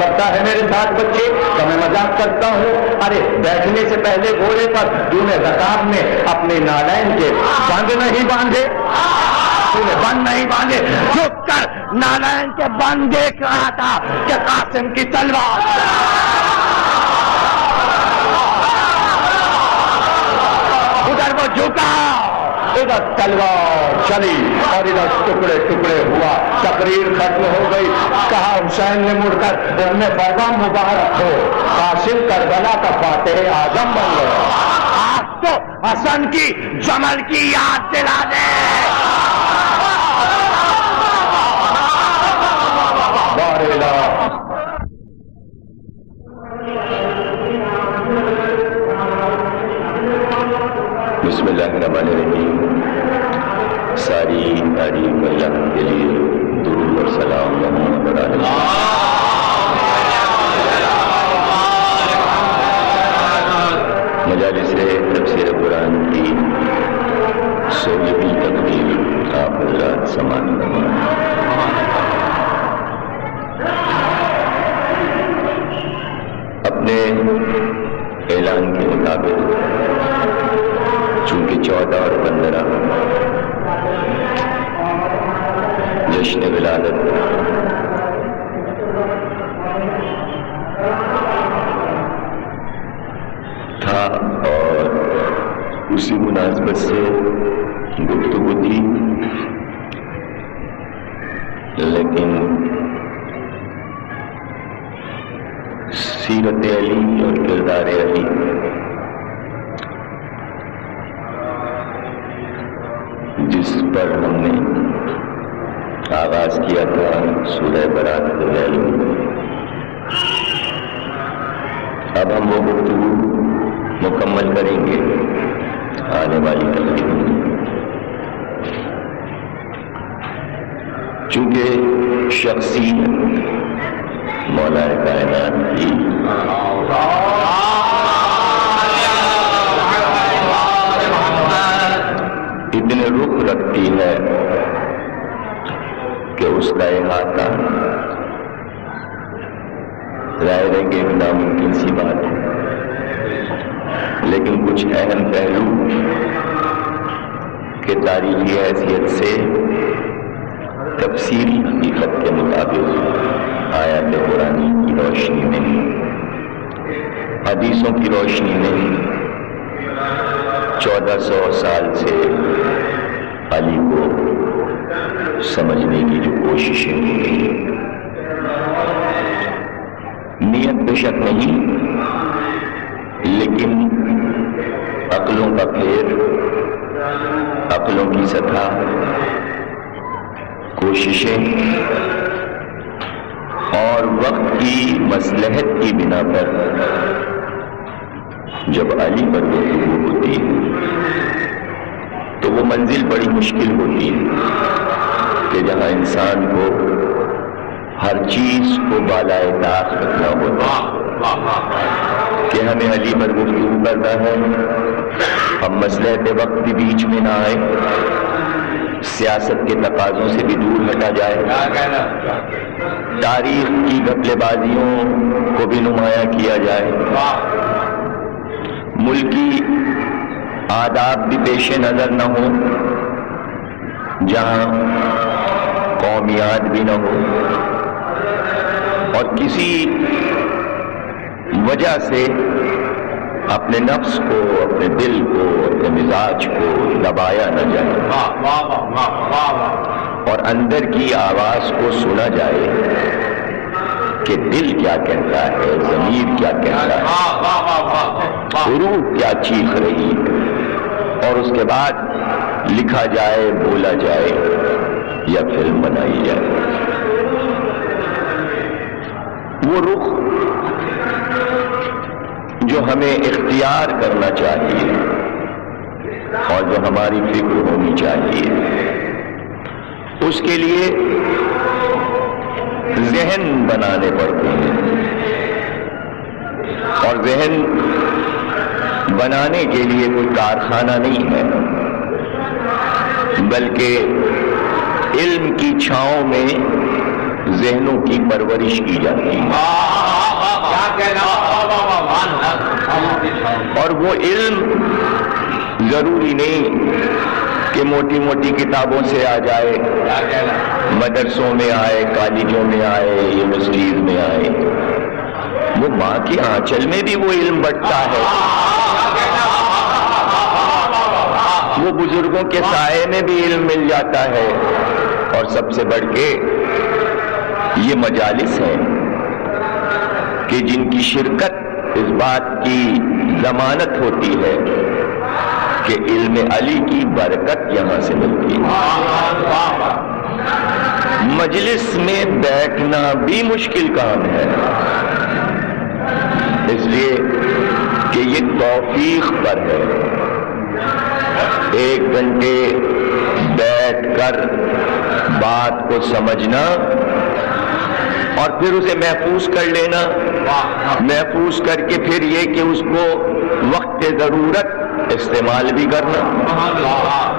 کرتا ہے میرے ساتھ بچے تو میں مذاق کرتا ہوں، ارے بیٹھنے سے پہلے گھوڑے پر تو نے رکاب میں اپنے نالین کے بند نہیں باندھے، تو نے بند نہیں باندھے، جھک کر نالین کے بند دیکھ رہا تھا کہ قاسم کی تلوار ادھر وہ جھکا، ادھر تلوار چلی اور ادھر ٹکڑے ٹکڑے ہوا، تقریر ختم ہو گئی۔ کہا حسین نے مڑ کر ابن فرما مبارک ہو، قاسم کربلا کا فاتح اعظم بن گئے، آج تو حسن کی جمل کی یاد دلا دے۔ بارے بسم اللہ الرحمن الرحیم۔ ساری تعریف اللہ کے لیے، درود اور سلام محمد علیہ۔ مجالس تفسیر قرآن کی 16ویں تقریب آپ حضرات سماعت فرمائیں۔ اپنے اعلان کے مطابق چونکہ 14 اور 15 جشن ولادت تھا اور اسی مناسبت سے گفتگو تھی، لیکن سیرت علی اور کردار علی جس پر ہم نے آغاز کیا تھا سورہ برات علی، اب ہم وہ گفتگو مکمل کریں گے آنے والی تقریب میں، چونکہ شخصیت مولا کائنات کی اتنے رخ رکھتی ہے کہ اس کا احاطہ ظاہر ہے کہ ایک ناممکن سی بات ہے، لیکن کچھ اہم پہلو کے تاریخی حیثیت سے تفسیری حقیقت کے مطابق آیات قرآنی کی روشنی میں، حدیثوں کی روشنی میں 1400 سال سے علی کو سمجھنے کی جو کوششیں ہو رہی ہیں، نیت بے شک نہیں، لیکن عقلوں کا پھیر، عقلوں کی سطح، کوششیں اور وقت کی مصلحت کی بنا پر جب علی پر گفتگو ہوتی ہے تو وہ منزل بڑی مشکل ہوتی ہے کہ جہاں انسان کو ہر چیز کو بالائے طاق رکھنا ہوتا کہ ہمیں علی پر گفتگو کرنا ہے، ہم مصلحت وقت بھی بیچ میں نہ آئے، سیاست کے تقاضوں سے بھی دور ہٹا جائے، تاریخ کی گھپلے بازیوں کو بھی نمایاں کیا جائے، ملکی آداب بھی پیش نظر نہ ہو، جہاں قومیات بھی نہ ہو، اور کسی وجہ سے اپنے نفس کو، اپنے دل کو، اپنے مزاج کو دبایا نہ جائے اور اندر کی آواز کو سنا جائے کہ دل کیا کہتا ہے، ضمیر کیا کہتا ہے، روح کیا چیخ رہی ہے، اور اس کے بعد لکھا جائے، بولا جائے یا فلم بنائی جائے۔ وہ رخ جو ہمیں اختیار کرنا چاہیے اور جو ہماری فکر ہونی چاہیے، اس کے لیے ذہن بنانے پڑتے ہیں، اور ذہن بنانے کے لیے کوئی کارخانہ نہیں ہے، بلکہ علم کی چھاؤں میں ذہنوں کی پرورش کی جاتی ہے، اور وہ علم ضروری نہیں کہ موٹی موٹی کتابوں سے آ جائے، مدرسوں میں آئے، کالجوں میں آئے، یونیورسٹیز میں آئے، وہ ماں کے آنچل میں بھی وہ علم بٹتا ہے، وہ بزرگوں کے سائے میں بھی علم مل جاتا ہے، اور سب سے بڑھ کے یہ مجالس ہیں کہ جن کی شرکت اس بات کی ضمانت ہوتی ہے کہ علم علی کی برکت یہاں سے ملتی ہے۔ مجلس میں بیٹھنا بھی مشکل کام ہے، اس لیے کہ یہ توفیق پر ہے۔ 1 گھنٹے بیٹھ کر بات کو سمجھنا اور پھر اسے محفوظ کر لینا، محفوظ کر کے پھر یہ کہ اس کو وقت ضرورت استعمال بھی کرنا۔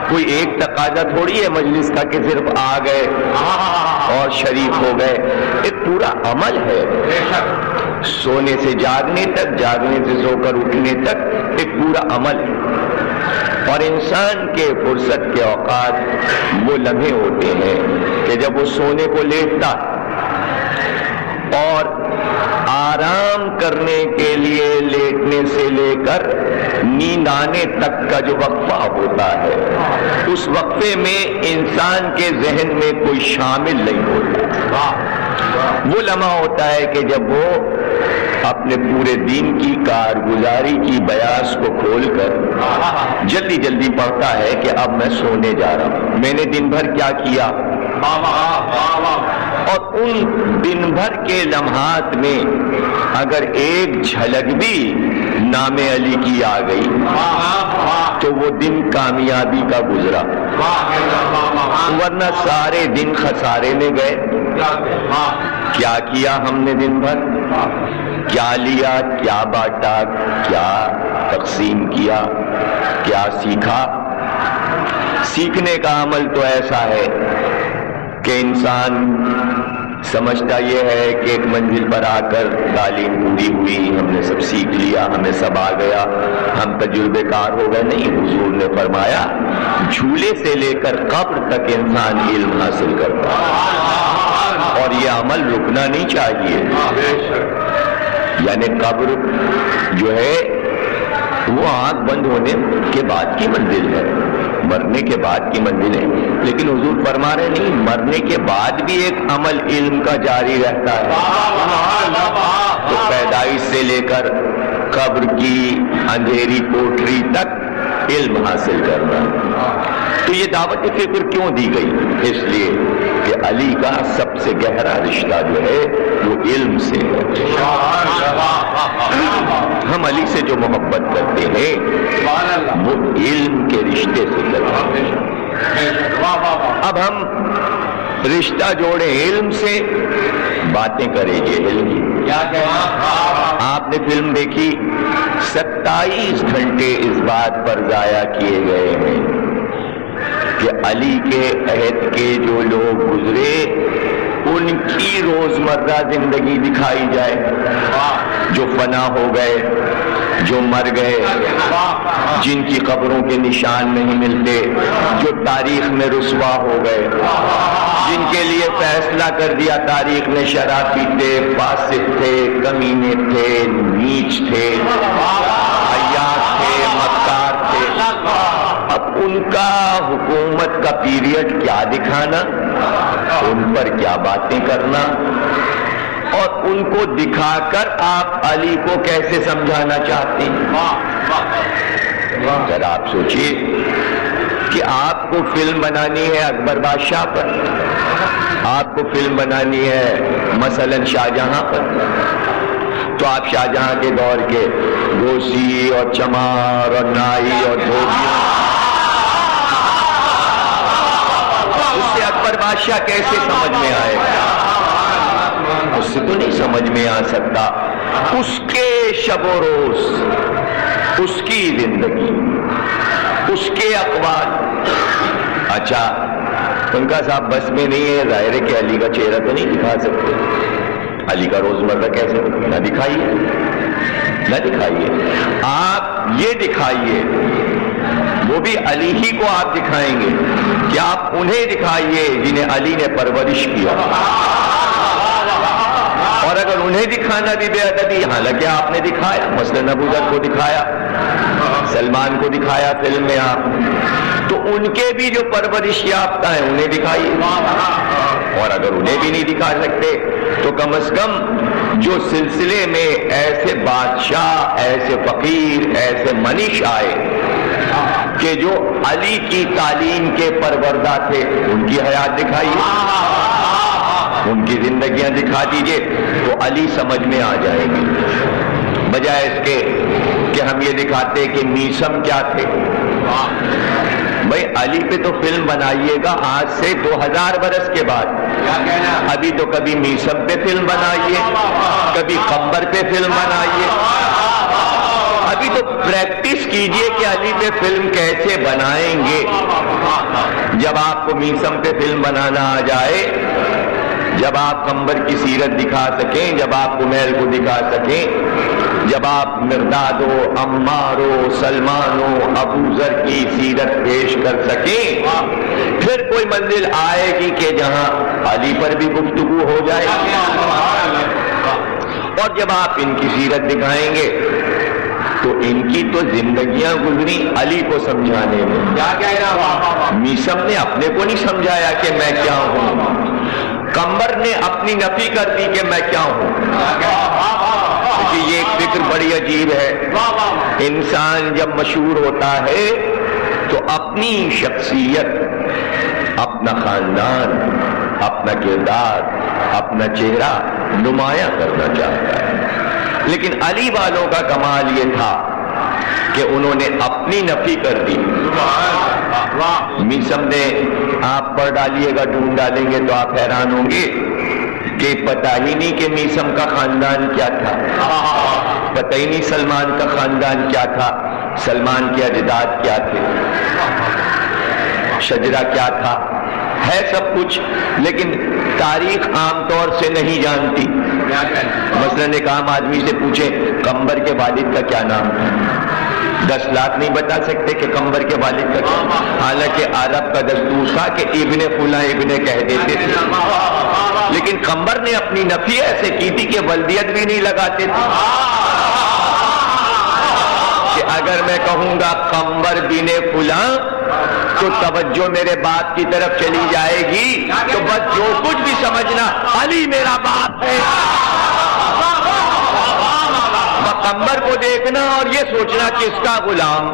کوئی ایک تقاضا تھوڑی ہے مجلس کا کہ صرف آ گئے اور شریک ہو گئے، ایک پورا عمل ہے، سونے سے جاگنے تک، جاگنے سے سو کر اٹھنے تک ایک پورا عمل ہے۔ اور انسان کے فرصت کے اوقات وہ لمحے ہوتے ہیں کہ جب وہ سونے کو لیٹتا اور آرام کرنے کے لیے لیٹنے سے لے کر نیند آنے تک کا جو وقفہ ہوتا ہے، اس وقفے میں انسان کے ذہن میں کوئی شامل نہیں ہوتا۔ وہ لمحہ ہوتا ہے کہ جب وہ اپنے پورے دین کی کارگزاری کی بیاس کو کھول کر جلدی جلدی پڑھتا ہے کہ اب میں سونے جا رہا ہوں، میں نے دن بھر کیا کیا، اور ان دن بھر کے لمحات میں اگر ایک جھلک بھی نام علی کی آ گئی تو وہ دن کامیابی کا گزرا، ورنہ سارے دن خسارے میں گئے۔ کیا کیا ہم نے دن بھر، کیا لیا، کیا بانٹا، کیا تقسیم کیا، کیا سیکھا؟ سیکھنے کا عمل تو ایسا ہے کہ انسان سمجھتا یہ ہے کہ ایک منزل پر آ کر تعلیم پوری ہوئی، ہم نے سب سیکھ لیا، ہمیں سب آ گیا، ہم تجربے کار ہو گئے۔ نہیں، حضور نے فرمایا جھولے سے لے کر قبر تک انسان علم حاصل کرتا ہے، اور یہ عمل رکنا نہیں چاہیے۔ یعنی قبر جو ہے وہ آنکھ بند ہونے کے بعد کی منزل ہے، مرنے کے بعد کی منزل ہے، لیکن حضور فرما رہے نہیں، مرنے کے بعد بھی ایک عمل علم کا جاری رہتا ہے۔ تو پیدائش سے لے کر قبر کی اندھیری کوٹری تک علم حاصل کرنا۔ تو یہ دعوت فکر کیوں دی گئی؟ اس لیے کہ علی کا سب سے گہرا رشتہ جو ہے وہ علم سے ہے۔ ہم علی سے جو محبت کرتے ہیں وہ علم کے رشتے سے کرتے ہیں۔ اب ہم رشتہ جوڑے علم سے، باتیں کریں گے علم کی۔ آپ نے فلم دیکھی، 27 گھنٹے اس بات پر ضائع کیے گئے ہیں کہ علی کے عہد کے جو لوگ گزرے ان کی روزمرہ زندگی دکھائی جائے، جو فنا ہو گئے، جو مر گئے، جن کی قبروں کے نشان نہیں ملتے، جو تاریخ میں رسوا ہو گئے، جن کے لیے فیصلہ کر دیا تاریخ نے شرابی تھے، فاسق تھے، کمینے تھے، نیچ تھے، عیاش تھے، مکار تھے۔ اب ان کا حکومت کا پیریڈ کیا دکھانا، ان پر کیا باتیں کرنا، اور ان کو دکھا کر آپ علی کو کیسے سمجھانا چاہتے ہیں؟ ذرا آپ سوچئے کہ آپ کو فلم بنانی ہے اکبر بادشاہ پر، آپ کو فلم بنانی ہے مثلا شاہجہاں پر، تو آپ شاہجہاں کے دور کے گوسی اور چمار اور نائی اور دھوبیاں، اس سے اکبر بادشاہ کیسے سمجھ میں آئے گا؟ اس سے تو نہیں سمجھ میں آ سکتا۔ اس کے شب و روز، اس کی زندگی، اس کے اقوال۔ اچھا، ان کا صاحب بس میں نہیں ہے، ظاہر ہے کہ علی کا چہرہ تو نہیں دکھا سکتے، علی کا روزمرہ کیسے نہ دکھائیے، نہ دکھائیے، آپ یہ دکھائیے، وہ بھی علی ہی کو آپ دکھائیں گے کہ آپ انہیں دکھائیے جنہیں علی نے پرورش کیا، اور اگر انہیں دکھانا بھی بے ادبی، حالانکہ آپ نے دکھایا، مثلا ابو ذر کو دکھایا، سلمان کو دکھایا فلم میں آپ، تو ان کے بھی جو پرورش یافتہ ہیں انہیں دکھائیے، اور اگر انہیں بھی نہیں دکھا سکتے تو کم از کم جو سلسلے میں ایسے بادشاہ، ایسے فقیر، ایسے منیش آئے کہ جو علی کی تعلیم کے پروردہ تھے، ان کی حیات دکھائیے، ان کی زندگیاں دکھا دیجئے، تو علی سمجھ میں آ جائے گی، بجائے اس کے کہ ہم یہ دکھاتے کہ میثم کیا تھے۔ بھائی علی پہ تو فلم بنائیے گا آج سے 2000 برس کے بعد، ابھی تو کبھی میثم پہ فلم بنائیے، کبھی قمبر پہ فلم بنائیے، ابھی تو پریکٹس کیجئے کہ علی پہ فلم کیسے بنائیں گے۔ جب آپ کو میثم پہ فلم بنانا آ جائے، جب آپ قمبر کی سیرت دکھا سکیں، جب آپ کمیل کو دکھا سکیں، جب آپ مرداد و عمار و سلمان و ابو ذر کی سیرت پیش کر سکیں، پھر کوئی منزل آئے گی کہ جہاں علی پر بھی گفتگو ہو جائے گی، اور جب آپ ان کی سیرت دکھائیں گے تو ان کی تو زندگیاں گزری علی کو سمجھانے میں، میثم نے اپنے کو نہیں سمجھایا کہ میں کیا ہوں، قمبر نے اپنی نفی کر دی کہ میں کیا ہوں۔ کہ یہ ایک فکر بڑی عجیب ہے، انسان جب مشہور ہوتا ہے تو اپنی شخصیت، اپنا خاندان، اپنا کردار، اپنا چہرہ نمایاں کرنا چاہتا ہے، لیکن علی والوں کا کمال یہ تھا کہ انہوں نے اپنی نفی کر دی۔ میثم نے، آپ پڑھ ڈالیے گا، ڈھونڈ ڈالیں گے تو آپ حیران ہوں گے کہ پتہ ہی نہیں کہ میثم کا خاندان کیا تھا، پتہ ہی نہیں سلمان کا خاندان کیا تھا، سلمان کے اجداد کیا تھے، شجرہ کیا تھا، ہے سب کچھ، لیکن تاریخ عام طور سے نہیں جانتی۔ مثلاً ایک عام آدمی سے پوچھیں قمبر کے والد کا کیا نام تھا، 10 لاکھ نہیں بتا سکتے کہ قمبر کے والد کا کیا، حالانکہ عرب کا دستور تھا کہ ابن فلاں ابن کہہ دیتے تھے، لیکن قمبر نے اپنی نفی ایسے کی تھی کہ ولدیت بھی نہیں لگاتے تھے، کہ اگر میں کہوں گا قمبر بن فلاں تو توجہ میرے باپ کی طرف چلی جائے گی، تو بس جو کچھ بھی سمجھنا علی میرا باپ ہے، قمبر کو دیکھنا اور یہ سوچنا کہ اس کا غلام،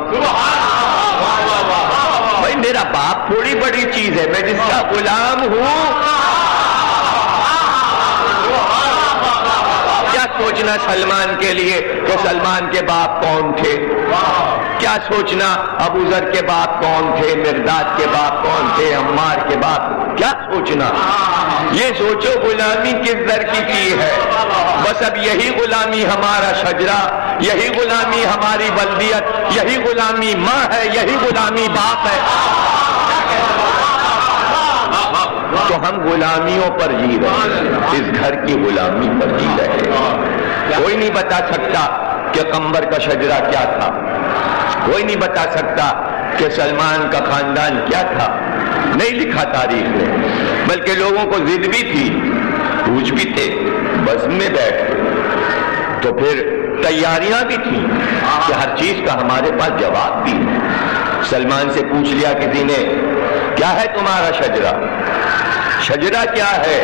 بھائی میرا باپ تھوڑی بڑی چیز ہے، میں جس کا غلام ہوں، کیا سوچنا سلمان کے لیے کہ سلمان کے باپ کون تھے، کیا سوچنا ابو ذر کے باپ کون تھے، مرداد کے باپ کون تھے، عمار کے باپ، کیا سوچنا، یہ سوچو غلامی کس در کی ہے، بس اب یہی غلامی ہمارا شجرہ، یہی غلامی ہماری بلدیت، یہی غلامی ماں ہے، یہی غلامی باپ ہے، تو ہم غلامیوں پر جی رہے ہیں، اس گھر کی غلامی پر جی رہے ہیں۔ کوئی نہیں بتا سکتا کہ قمبر کا شجرہ کیا تھا، کوئی نہیں بتا سکتا کہ سلمان کا خاندان کیا تھا، نہیں لکھا تاریخ نے، بلکہ لوگوں کو ضد بھی تھی، پوچھ بھی تھے، بس میں بیٹھ تو پھر تیاریاں بھی تھیں کہ ہر چیز کا ہمارے پاس جواب بھی ہے۔ سلمان سے پوچھ لیا کسی نے کیا ہے تمہارا شجرہ، شجرہ کیا ہے،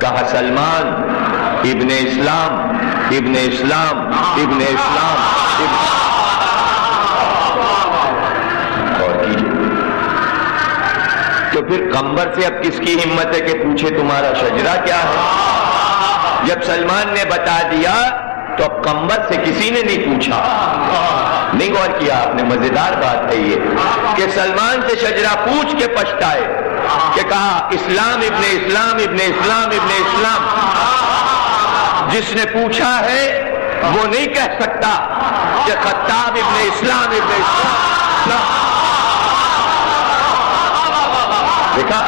کہا سلمان ابن اسلام ابن اسلام ابن اسلام تو پھر قمبر سے اب کس کی ہمت ہے کہ پوچھے تمہارا شجرہ کیا ہے؟ جب سلمان نے بتا دیا تو اب قمبر سے کسی نے نہیں پوچھا، نہیں غور کیا آپ نے، مزیدار بات ہے یہ کہ سلمان سے شجرہ پوچھ کے پچھتائے کہ کہا اسلام ابن اسلام ابن اسلام ابن اسلام، جس نے پوچھا ہے وہ نہیں کہہ سکتا کہ خطاب ابن اسلام ابن اسلام، دیکھا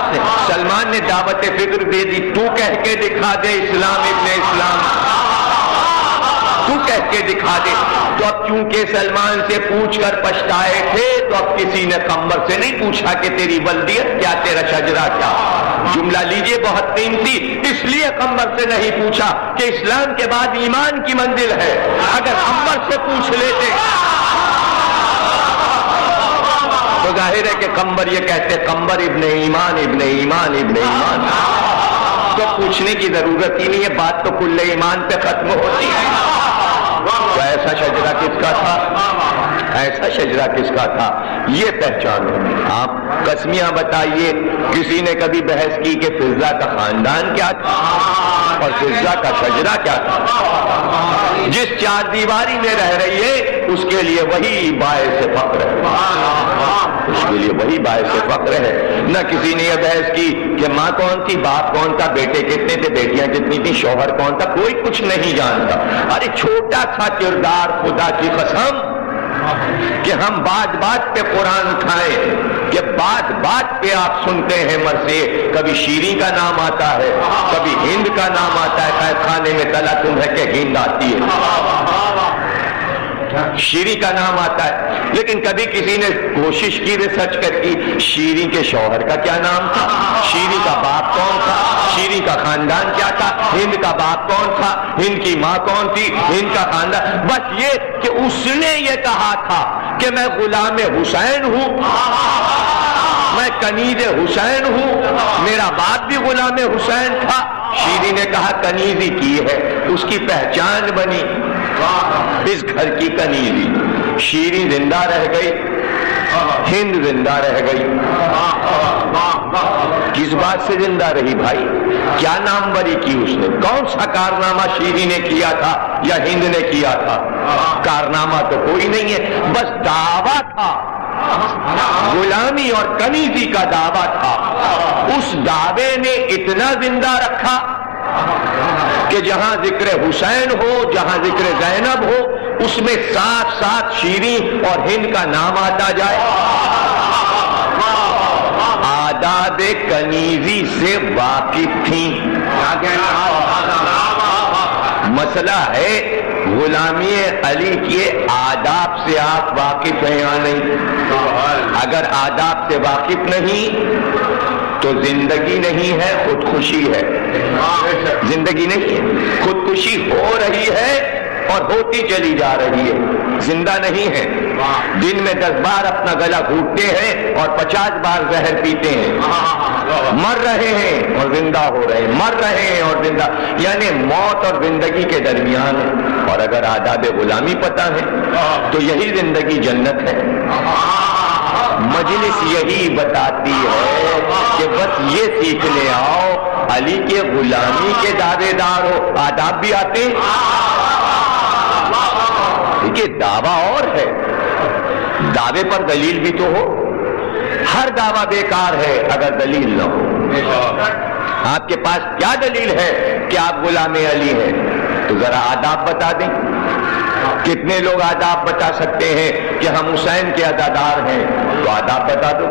سلمان نے دعوت فکر دے دی، تو کہہ کے دکھا دے اسلام ابن اسلام، تو کہہ کے دکھا دے۔ تو اب چونکہ سلمان سے پوچھ کر پچھتائے تھے تو اب کسی نے قمر سے نہیں پوچھا کہ تیری ولدیت کیا، تیرا شجرہ کیا۔ جملہ لیجئے بہت قیمتی، اس لیے قمر سے نہیں پوچھا کہ اسلام کے بعد ایمان کی منزل ہے، اگر قمر سے پوچھ لیتے تو ظاہر ہے کہ قمر یہ کہتے قمر ابن ایمان ابن ایمان ابن ایمان، تو پوچھنے کی ضرورت ہی نہیں ہے، بات تو کل ایمان پہ ختم ہوتی ہے۔ تو ایسا شجرہ کس کا تھا؟ ایسا شجرہ کس کا تھا؟ یہ پہچان ہے۔ آپ قسمیاں بتائیے، کسی نے کبھی بحث کی کہ فضہ کا خاندان کیا تھا اور فضہ کا شجرہ کیا تھا؟ جس چار دیواری میں رہ رہی ہے اس کے لیے وہی باعث فخر ہے، اس کے لیے وہی باعث فخر ہے۔ نہ کسی نے یہ بحث کی کہ ماں کون تھی، باپ کون تھا، بیٹے کتنے تھے، بیٹیاں کتنی تھی، شوہر کون تھا، کوئی کچھ نہیں جانتا۔ ارے چھوٹا سا کردار، خدا کی قسم کہ ہم بات بات پہ قرآن اٹھائیں کہ بات بات پہ آپ سنتے ہیں مرثیے، کبھی شیریں کا نام آتا ہے، کبھی ہند کا نام آتا ہے، قید خانے میں تلا تم ہے کہ ہند آتی ہے، شیریں کا نام آتا ہے، لیکن کبھی کسی نے کوشش کی ریسرچ کر کی شیریں کے شوہر کا کیا نام تھا، شیریں کا باپ کون تھا، شیریں کا خاندان کیا تھا، ہند کا باپ کون تھا، ہند کی ماں کون تھی، ہند کا خاندان، بس یہ کہ اس نے یہ کہا تھا کہ میں غلام حسین ہوں، میں کنیز حسین ہوں، میرا باپ بھی غلام حسین تھا۔ شیریں نے کہا کنیزی کی ہے، اس کی پہچان بنی اس گھر کی کنیزی۔ شیریں زندہ رہ گئی، ہند زندہ رہ گئی۔ کس بات سے زندہ رہی بھائی؟ کیا نام بری کی اس نے؟ کون سا کارنامہ شیریں نے کیا تھا یا ہند نے کیا تھا؟ کارنامہ تو کوئی نہیں ہے، بس دعویٰ تھا، غلامی اور کنیزی کا دعویٰ تھا۔ اس دعوے نے اتنا زندہ رکھا کہ جہاں ذکر حسین ہو، جہاں ذکر زینب ہو، اس میں ساتھ ساتھ شیریں اور ہند کا نام آتا جائے۔ آداب کنیزی سے واقف تھیں۔ مسئلہ ہے غلامی علی کے آداب سے آپ واقف ہیں یا نہیں؟ اگر آداب سے واقف نہیں تو زندگی نہیں ہے، خودکشی ہے۔ زندگی نہیں ہے، خودکشی ہو رہی ہے اور ہوتی چلی جا رہی ہے، زندہ نہیں ہے۔ دن میں 10 بار اپنا گلا گھونٹتے ہیں اور 50 بار زہر پیتے ہیں، مر رہے ہیں اور زندہ ہو رہے ہیں، مر رہے ہیں اور زندہ، یعنی موت اور زندگی کے درمیان ہے۔ اور اگر آداب غلامی پتہ ہے تو یہی زندگی جنت ہے۔ مجلس یہی بتاتی ہے کہ بس یہ سیکھنے آؤ، علی کے غلامی کے دعوے دار ہو، آداب بھی آتے ہیں۔ دیکھیے دعویٰ اور ہے، دعوے پر دلیل بھی تو ہو۔ ہر دعویٰ بیکار ہے اگر دلیل نہ ہو۔ آپ کے پاس کیا دلیل ہے کہ آپ غلام علی ہیں؟ تو ذرا آداب بتا دیں۔ کتنے لوگ آداب بتا سکتے ہیں کہ ہم حسین کے عزادار ہیں؟ تو آداب بتا دو،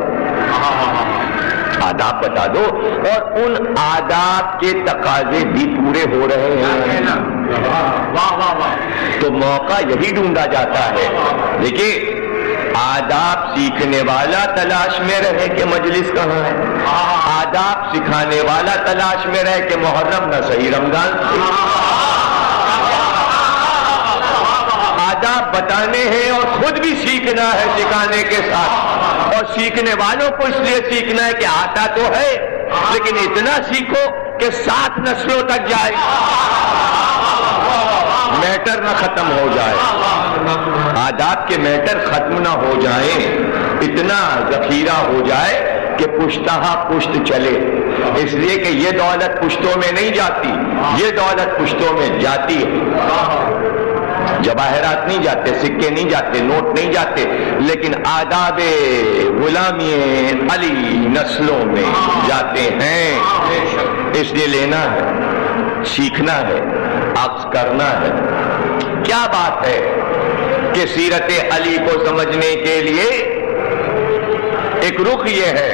آداب بتا دو، اور ان آداب کے تقاضے بھی پورے ہو رہے ہیں۔ تو موقع یہی ڈھونڈا جاتا ہے۔ دیکھیے آداب سیکھنے والا تلاش میں رہے کہ مجلس کہاں ہے، آداب سکھانے والا تلاش میں رہے کہ محرم نہ صحیح رمضان سے۔ آداب بتانے ہیں اور خود بھی سیکھنا ہے سکھانے کے ساتھ، اور سیکھنے والوں کو اس لیے سیکھنا ہے کہ آتا تو ہے لیکن اتنا سیکھو کہ 7 نسلوں تک جائے، میٹر نہ ختم ہو جائے، آداب کے میٹر ختم نہ ہو جائیں، اتنا ذخیرہ ہو جائے کہ پشتہ پشت چلے۔ اس لیے کہ یہ دولت پشتوں میں نہیں جاتی، یہ دولت پشتوں میں جاتی ہے۔ جواہرات نہیں جاتے، سکے نہیں جاتے، نوٹ نہیں جاتے، لیکن آداب غلامی علی نسلوں میں جاتے ہیں۔ اس لیے لینا ہے، سیکھنا ہے، عکس کرنا ہے۔ کیا بات ہے کہ سیرت علی کو سمجھنے کے لیے ایک رخ یہ ہے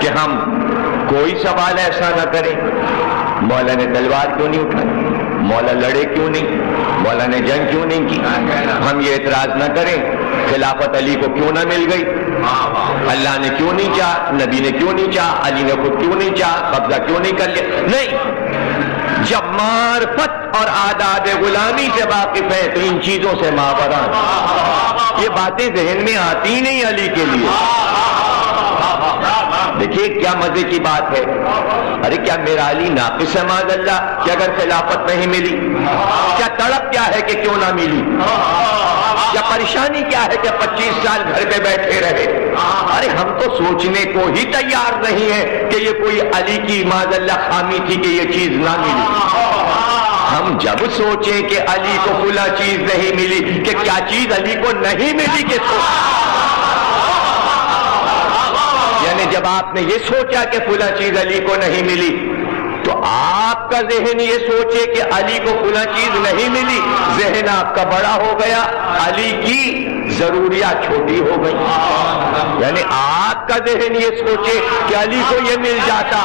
کہ ہم کوئی سوال ایسا نہ کریں، مولا نے تلوار کیوں نہیں اٹھائی، مولا لڑے کیوں نہیں، مولا نے جنگ کیوں نہیں کی، ہم یہ اعتراض نہ کریں خلافت علی کو کیوں نہ مل گئی، اللہ نے کیوں نہیں چاہا، نبی نے کیوں نہیں چاہا، علی نے خود کیوں نہیں چاہا، قبضہ کیوں نہیں کر لیا، نہیں، جب معرفت اور آداب غلامی سے واقف ہے تو ان چیزوں سے ماورا یہ باتیں ذہن میں آتی نہیں علی کے لیے۔ دیکھیے کیا مزے کی بات ہے، ارے کیا میرا علی ناقص ہے معاذ اللہ کہ اگر خلافت نہیں ملی، کیا تڑپ کیا ہے کہ کیوں نہ ملی، کیا پریشانی کیا ہے کہ 25 سال گھر پہ بیٹھے رہے، ارے ہم تو سوچنے کو ہی تیار نہیں ہے کہ یہ کوئی علی کی معاذ اللہ خامی تھی کہ یہ چیز نہ ملی۔ ہم جب سوچیں کہ علی کو فلاں چیز نہیں ملی کہ کیا چیز علی کو نہیں ملی کہ یعنی جب آپ نے یہ سوچا کہ فلاں چیز علی کو نہیں ملی تو آپ کا ذہن یہ سوچے کہ علی کو فلاں چیز نہیں ملی، ذہن آپ کا بڑا ہو گیا، علی کی ضروریات چھوٹی ہو گئی۔ یعنی آپ کا ذہن یہ سوچے کہ علی کو یہ مل جاتا،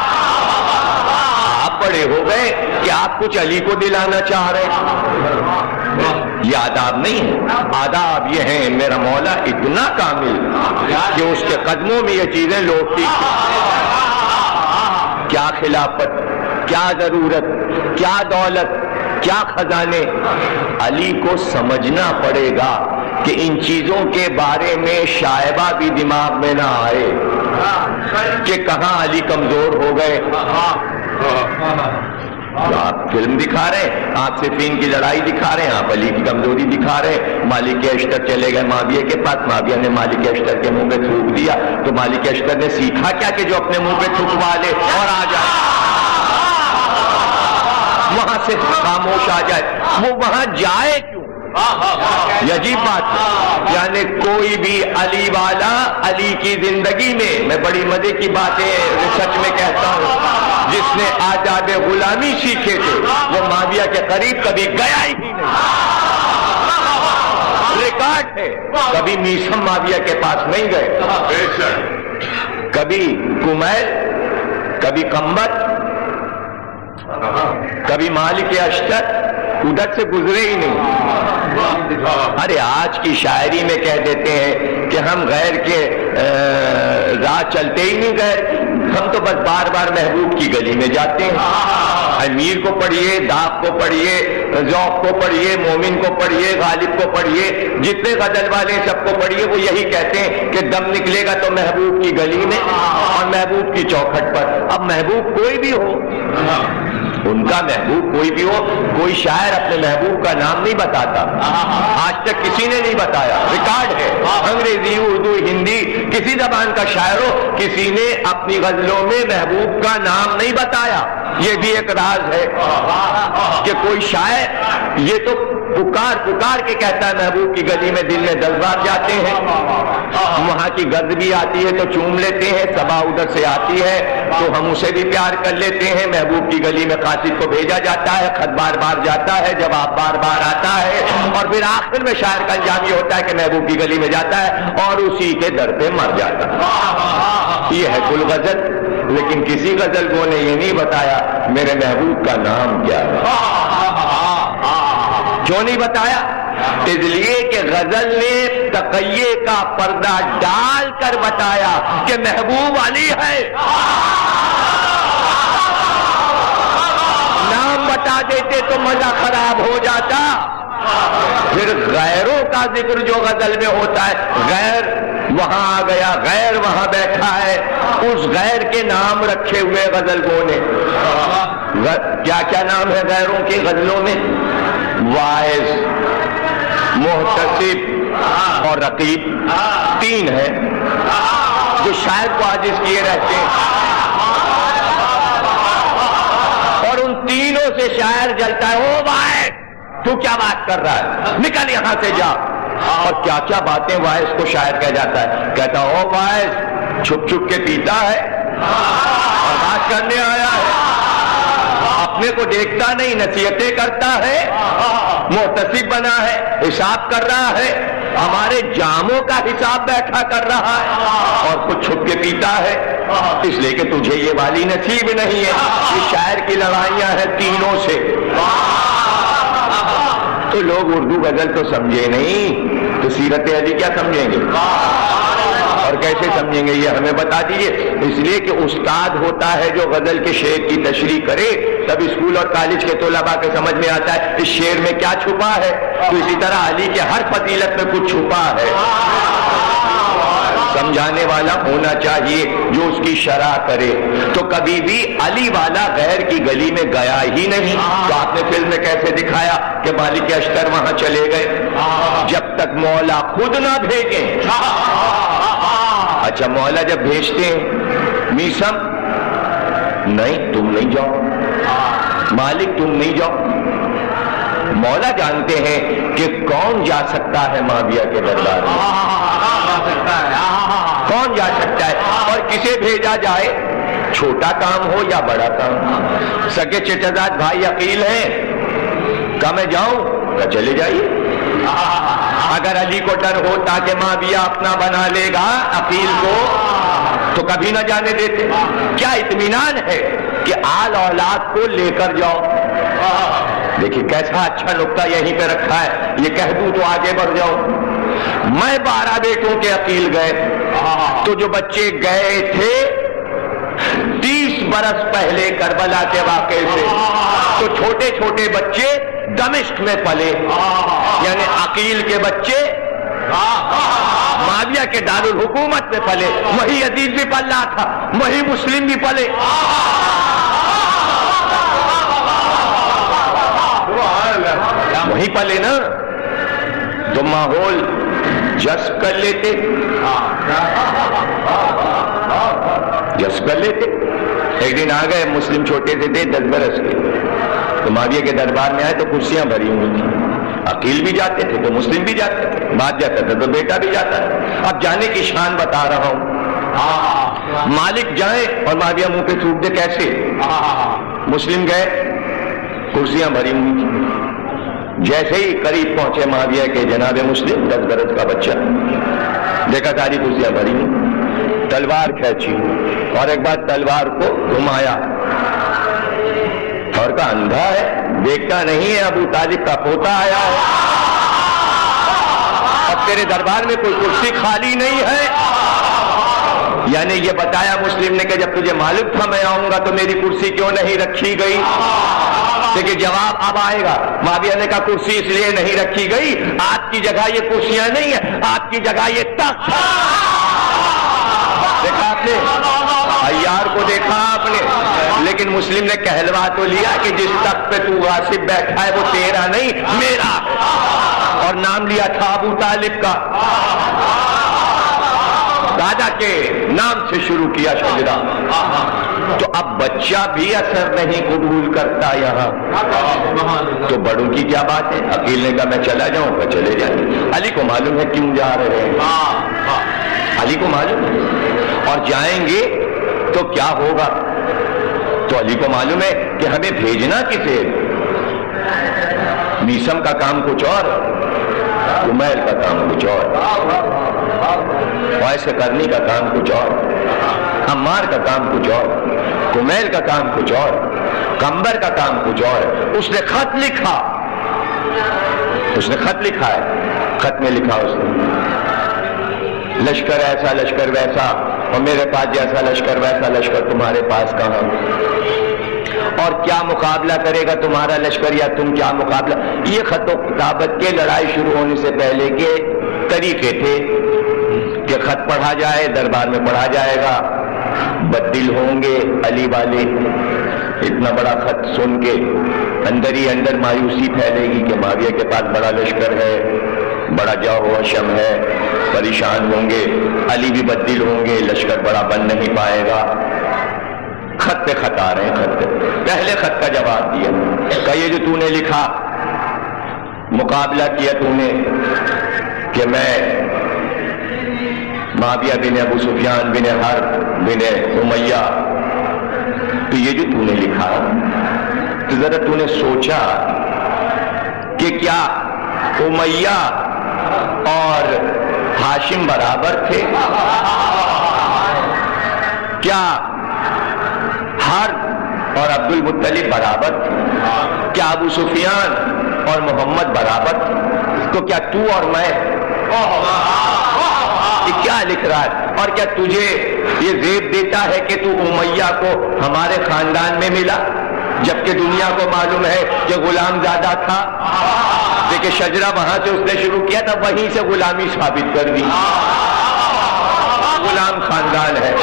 آپ بڑے ہو گئے کہ آپ کچھ علی کو دلانا چاہ رہے ہیں۔ یہ آداب نہیں ہے، آداب یہ ہیں میرا مولا اتنا کامل کہ اس کے قدموں میں یہ چیزیں لوٹتی، کیا خلافت، کیا ضرورت، کیا دولت، کیا خزانے، علی کو سمجھنا پڑے گا کہ ان چیزوں کے بارے میں شائبہ بھی دماغ میں نہ آئے کہ کہاں علی کمزور ہو گئے۔ آپ فلم دکھا رہے ہیں، آپ صفین کی لڑائی دکھا رہے ہیں، آپ علی کی کمزوری دکھا رہے ہیں، مالک اشتر چلے گئے معاویہ کے پاس، معاویہ نے مالک اشتر کے منہ پہ تھوک دیا تو مالک اشتر نے سیکھا کیا کہ جو اپنے منہ پہ تھوکوا لے اور آ جائے، وہاں سے خاموش آ جائے، وہ وہاں جائے کیوں؟ یہ عجیب بات ہے، یعنی کوئی بھی علی والا علی کی زندگی میں بڑی مزے کی باتیں سچ میں کہتا ہوں، جس نے آداب غلامی سیکھے تھے وہ معاویہ کے قریب کبھی گیا ہی نہیں، ریکارڈ ہے، کبھی میسم معاویہ کے پاس نہیں گئے، کبھی کمیل، کبھی قمبر، کبھی مالک اشتر، ادھر سے گزرے ہی نہیں۔ ارے آج کی شاعری میں کہہ دیتے ہیں کہ ہم غیر کے راہ چلتے ہی نہیں گئے، ہم تو بس بار بار محبوب کی گلی میں جاتے ہیں۔ امیر کو پڑھیے، داغ کو پڑھیے، ذوق کو پڑھیے، مومن کو پڑھیے، غالب کو پڑھیے، جتنے غزل والے سب کو پڑھیے، وہ یہی کہتے ہیں کہ دم نکلے گا تو محبوب کی گلی میں اور محبوب کی چوکھٹ پر۔ اب محبوب کوئی بھی ہو، ان کا محبوب کوئی بھی ہو، کوئی شاعر اپنے محبوب کا نام نہیں بتاتا، آج تک کسی نے نہیں بتایا، ریکارڈ ہے، انگریزی، اردو، ہندی، کسی زبان کا شاعر ہو، کسی نے اپنی غزلوں میں محبوب کا نام نہیں بتایا۔ یہ بھی ایک راز ہے کہ کوئی شاعر یہ تو پکار پکار کے کہتا ہے محبوب کی گلی میں، دل میں جذبات جاتے ہیں، وہاں کی گرد بھی آتی ہے تو چوم لیتے ہیں، صبا ادھر سے آتی ہے تو ہم اسے بھی پیار کر لیتے ہیں، محبوب کی گلی میں قاصد کو بھیجا جاتا ہے، خط بار بار جاتا ہے، جواب بار بار آتا ہے، اور پھر آخر میں شاعر کا انجام یہ ہوتا ہے کہ محبوب کی گلی میں جاتا ہے اور اسی کے در پہ مر جاتا ہے۔ یہ ہے کل غزل، لیکن کسی غزل کو نے یہ نہیں بتایا میرے محبوب کا نام کیا ہے۔ کیوں نہیں بتایا؟ اس لیے کہ غزل نے تقیے کا پردہ ڈال کر بتایا کہ محبوب علی ہے، نام بتا دیتے تو مزہ خراب ہو جاتا۔ پھر غیروں کا ذکر جو غزل میں ہوتا ہے، غیر وہاں آ گیا، غیر وہاں بیٹھا ہے، اس غیر کے نام رکھے ہوئے غزل گو نے۔ کیا کیا نام ہے غیروں کے غزلوں میں؟ واعظ، محتسب اور رقیب، تین ہے جو شاعر کو عاجز کیے رہتے ہیں، اور ان تینوں سے شاعر جلتا ہے، او واعظ تو کیا بات کر رہا ہے، نکل یہاں سے جا۔ اور کیا کیا باتیں واعظ کو شاعر کہہ جاتا ہے، کہتا او واعظ چھپ چھپ کے پیتا ہے اور بات کرنے آیا ہے، اپنے کو دیکھتا نہیں، نصیحتیں کرتا ہے، محتسب بنا ہے، حساب کر رہا ہے، ہمارے جاموں کا حساب بیٹھا کر رہا ہے اور خود چھپ کے پیتا ہے، اس لیے کہ تجھے یہ والی نصیب نہیں ہے۔ یہ شاعر کی لڑائیاں ہیں تینوں سے، تو لوگ اردو غزل تو سمجھے نہیں تو سیرت علی کیا سمجھیں گے اور کیسے سمجھیں گے؟ یہ ہمیں بتا دیجئے۔ اس لیے کہ استاد ہوتا ہے جو غزل کے شعر کی تشریح کرے، تب اسکول اور کالج کے طلباء کے سمجھ میں آتا ہے اس شعر میں کیا چھپا ہے۔ تو اسی طرح علی کے ہر فضیلت میں کچھ چھپا ہے، سمجھانے والا ہونا چاہیے جو اس کی شرح کرے۔ تو کبھی بھی علی والا غیر کی گلی میں گیا ہی نہیں۔ تو آپ نے فلم میں کیسے دکھایا کہ مالک اشتر وہاں چلے گئے جب تک مولا خود نہ بھیجیں۔ اچھا مولا جب بھیجتے ہیں میسم نہیں تم نہیں جاؤ، مالک تم نہیں جاؤ۔ مولا جانتے ہیں کہ کون جا سکتا ہے معاویہ کے دربار میں، کون جا سکتا ہے اور کسے بھیجا جائے، چھوٹا کام ہو یا بڑا کام۔ سگے چچزاد بھائی عقیل ہیں، کہ میں جاؤں کہ چلے جائیے۔ اگر علی کو ڈر ہوتا کہ معاویہ اپنا بنا لے گا عقیل کو تو کبھی نہ جانے دیتے۔ کیا اطمینان ہے کہ آل اولاد کو لے کر جاؤ۔ دیکھیے کیسا اچھا نقطہ یہیں پہ رکھا ہے، یہ کہہ دوں تو آگے بڑھ جاؤ۔ میں 12 بیٹوں کے عقیل گئے تو جو بچے گئے تھے 30 برس پہلے کربلا کے واقعے سے، تو چھوٹے چھوٹے بچے دمشق میں پلے، یعنی عقیل کے بچے معاویہ کے دارالحکومت میں پلے۔ وہی یزید بھی پلا تھا، وہی مسلم بھی پلے۔ وہی پلے نا، تو ماحول جذب کر لیتے، جذب کر لیتے۔ ایک دن آ گئے، مسلم چھوٹے سے تھے 10 برس کے، تو معاویہ کے دربار میں آئے تو کرسیاں بھری ہوئی تھیں۔ عقیل بھی جاتے تھے تو مسلم بھی جاتے تھے، باپ جاتا تھا تو بیٹا بھی جاتا ہے۔ اب جانے کی شان بتا رہا ہوں۔ مالک جائیں اور معاویہ منہ پہ تھوک دے، کیسے؟ مسلم گئے، کرسیاں بھری ہوئی تھیں۔ جیسے ہی قریب پہنچے معاویہ کے جناب مسلم 10 برس کا بچہ، دیکھا ساری کرسیاں بھری ہوئی، تلوار کھینچی اور ایک بار تلوار کو گھمایا اور کہا اندھا ہے، دیکھتا نہیں ہے ابو طالب کا پوتا آیا ہے، اب تیرے دربار میں کوئی کرسی خالی نہیں ہے۔ یعنی یہ بتایا مسلم نے کہ جب تجھے معلوم تھا میں آؤں گا تو میری کرسی کیوں نہیں رکھی گئی؟ لیکن جواب اب آئے گا۔ معاویہ نے کہا کرسی اس لیے نہیں رکھی گئی، آپ کی جگہ یہ کرسیاں نہیں ہیں، آپ کی جگہ یہ تخت ہے۔ دیکھا آپ نے، عیار کو دیکھا آپ نے، لیکن مسلم نے کہلوا تو لیا کہ جس تخت پہ تو غاصب بیٹھا ہے وہ تیرا نہیں میرا ہے، اور نام لیا تھا ابو طالب کا، دادا کے نام سے شروع کیا شجرہ۔ تو اب بچہ بھی اثر نہیں قبول کرتا یہاں، تو بڑوں کی کیا بات ہے؟ عقیل نے کہا میں چلا جاؤں گا، چلے جائیں۔ علی کو معلوم ہے کیوں جا رہے ہیں، علی کو معلوم ہے، اور جائیں گے تو کیا ہوگا۔ تو علی کو معلوم ہے کہ ہمیں بھیجنا کسے، میسم کا کام کچھ اور، کمیل کا کام کچھ اور، ویسے کرنی کا کام کچھ اور، عمار کا کام کچھ اور، کمیل کا کام کچھ اور، کمبر کا کام کچھ اور۔ اس نے خط لکھا، اس نے خط لکھا ہے، خط میں لکھا اس نے لشکر ایسا لشکر ویسا، اور میرے پاس جیسا لشکر ویسا لشکر تمہارے پاس کہاں، اور کیا مقابلہ کرے گا تمہارا لشکر یا تم کیا مقابلہ۔ یہ خط و کتابت کے لڑائی شروع ہونے سے پہلے کے طریقے تھے کہ خط پڑھا جائے، دربار میں پڑھا جائے گا، بددل ہوں گے علی والے، اتنا بڑا خط سن کے اندر ہی اندر مایوسی پھیلے گی کہ معاویہ کے پاس بڑا لشکر ہے، بڑا جاؤ و شم ہے، پریشان ہوں گے، علی بھی بددل ہوں گے، لشکر بڑا بن نہیں پائے گا۔ خط پہ خط آ رہے ہیں، خط پہ پہلے خط کا جواب دیا کہ یہ جو تو نے لکھا، مقابلہ کیا تو نے کہ میں معاویہ بن ابو سفیان بن حرب بن امیہ، تو یہ جو تو نے لکھا تو ذرا تو نے سوچا کہ کیا امیہ اور ہاشم برابر تھے؟ کیا حرب اور عبد المطلب برابر تھے؟ کیا ابو سفیان اور محمد برابر تھے؟ تو کیا تو اور میں؟ یہ کیا لکھ رہا ہے؟ اور کیا تجھے یہ زیب دیتا ہے کہ تو امیہ کو ہمارے خاندان میں ملا، جبکہ دنیا کو معلوم ہے کہ غلام زادہ تھا؟ دیکھیں شجرہ وہاں سے اس نے شروع کیا تھا، وہیں سے غلامی ثابت کر دی، غلام خاندان ہے۔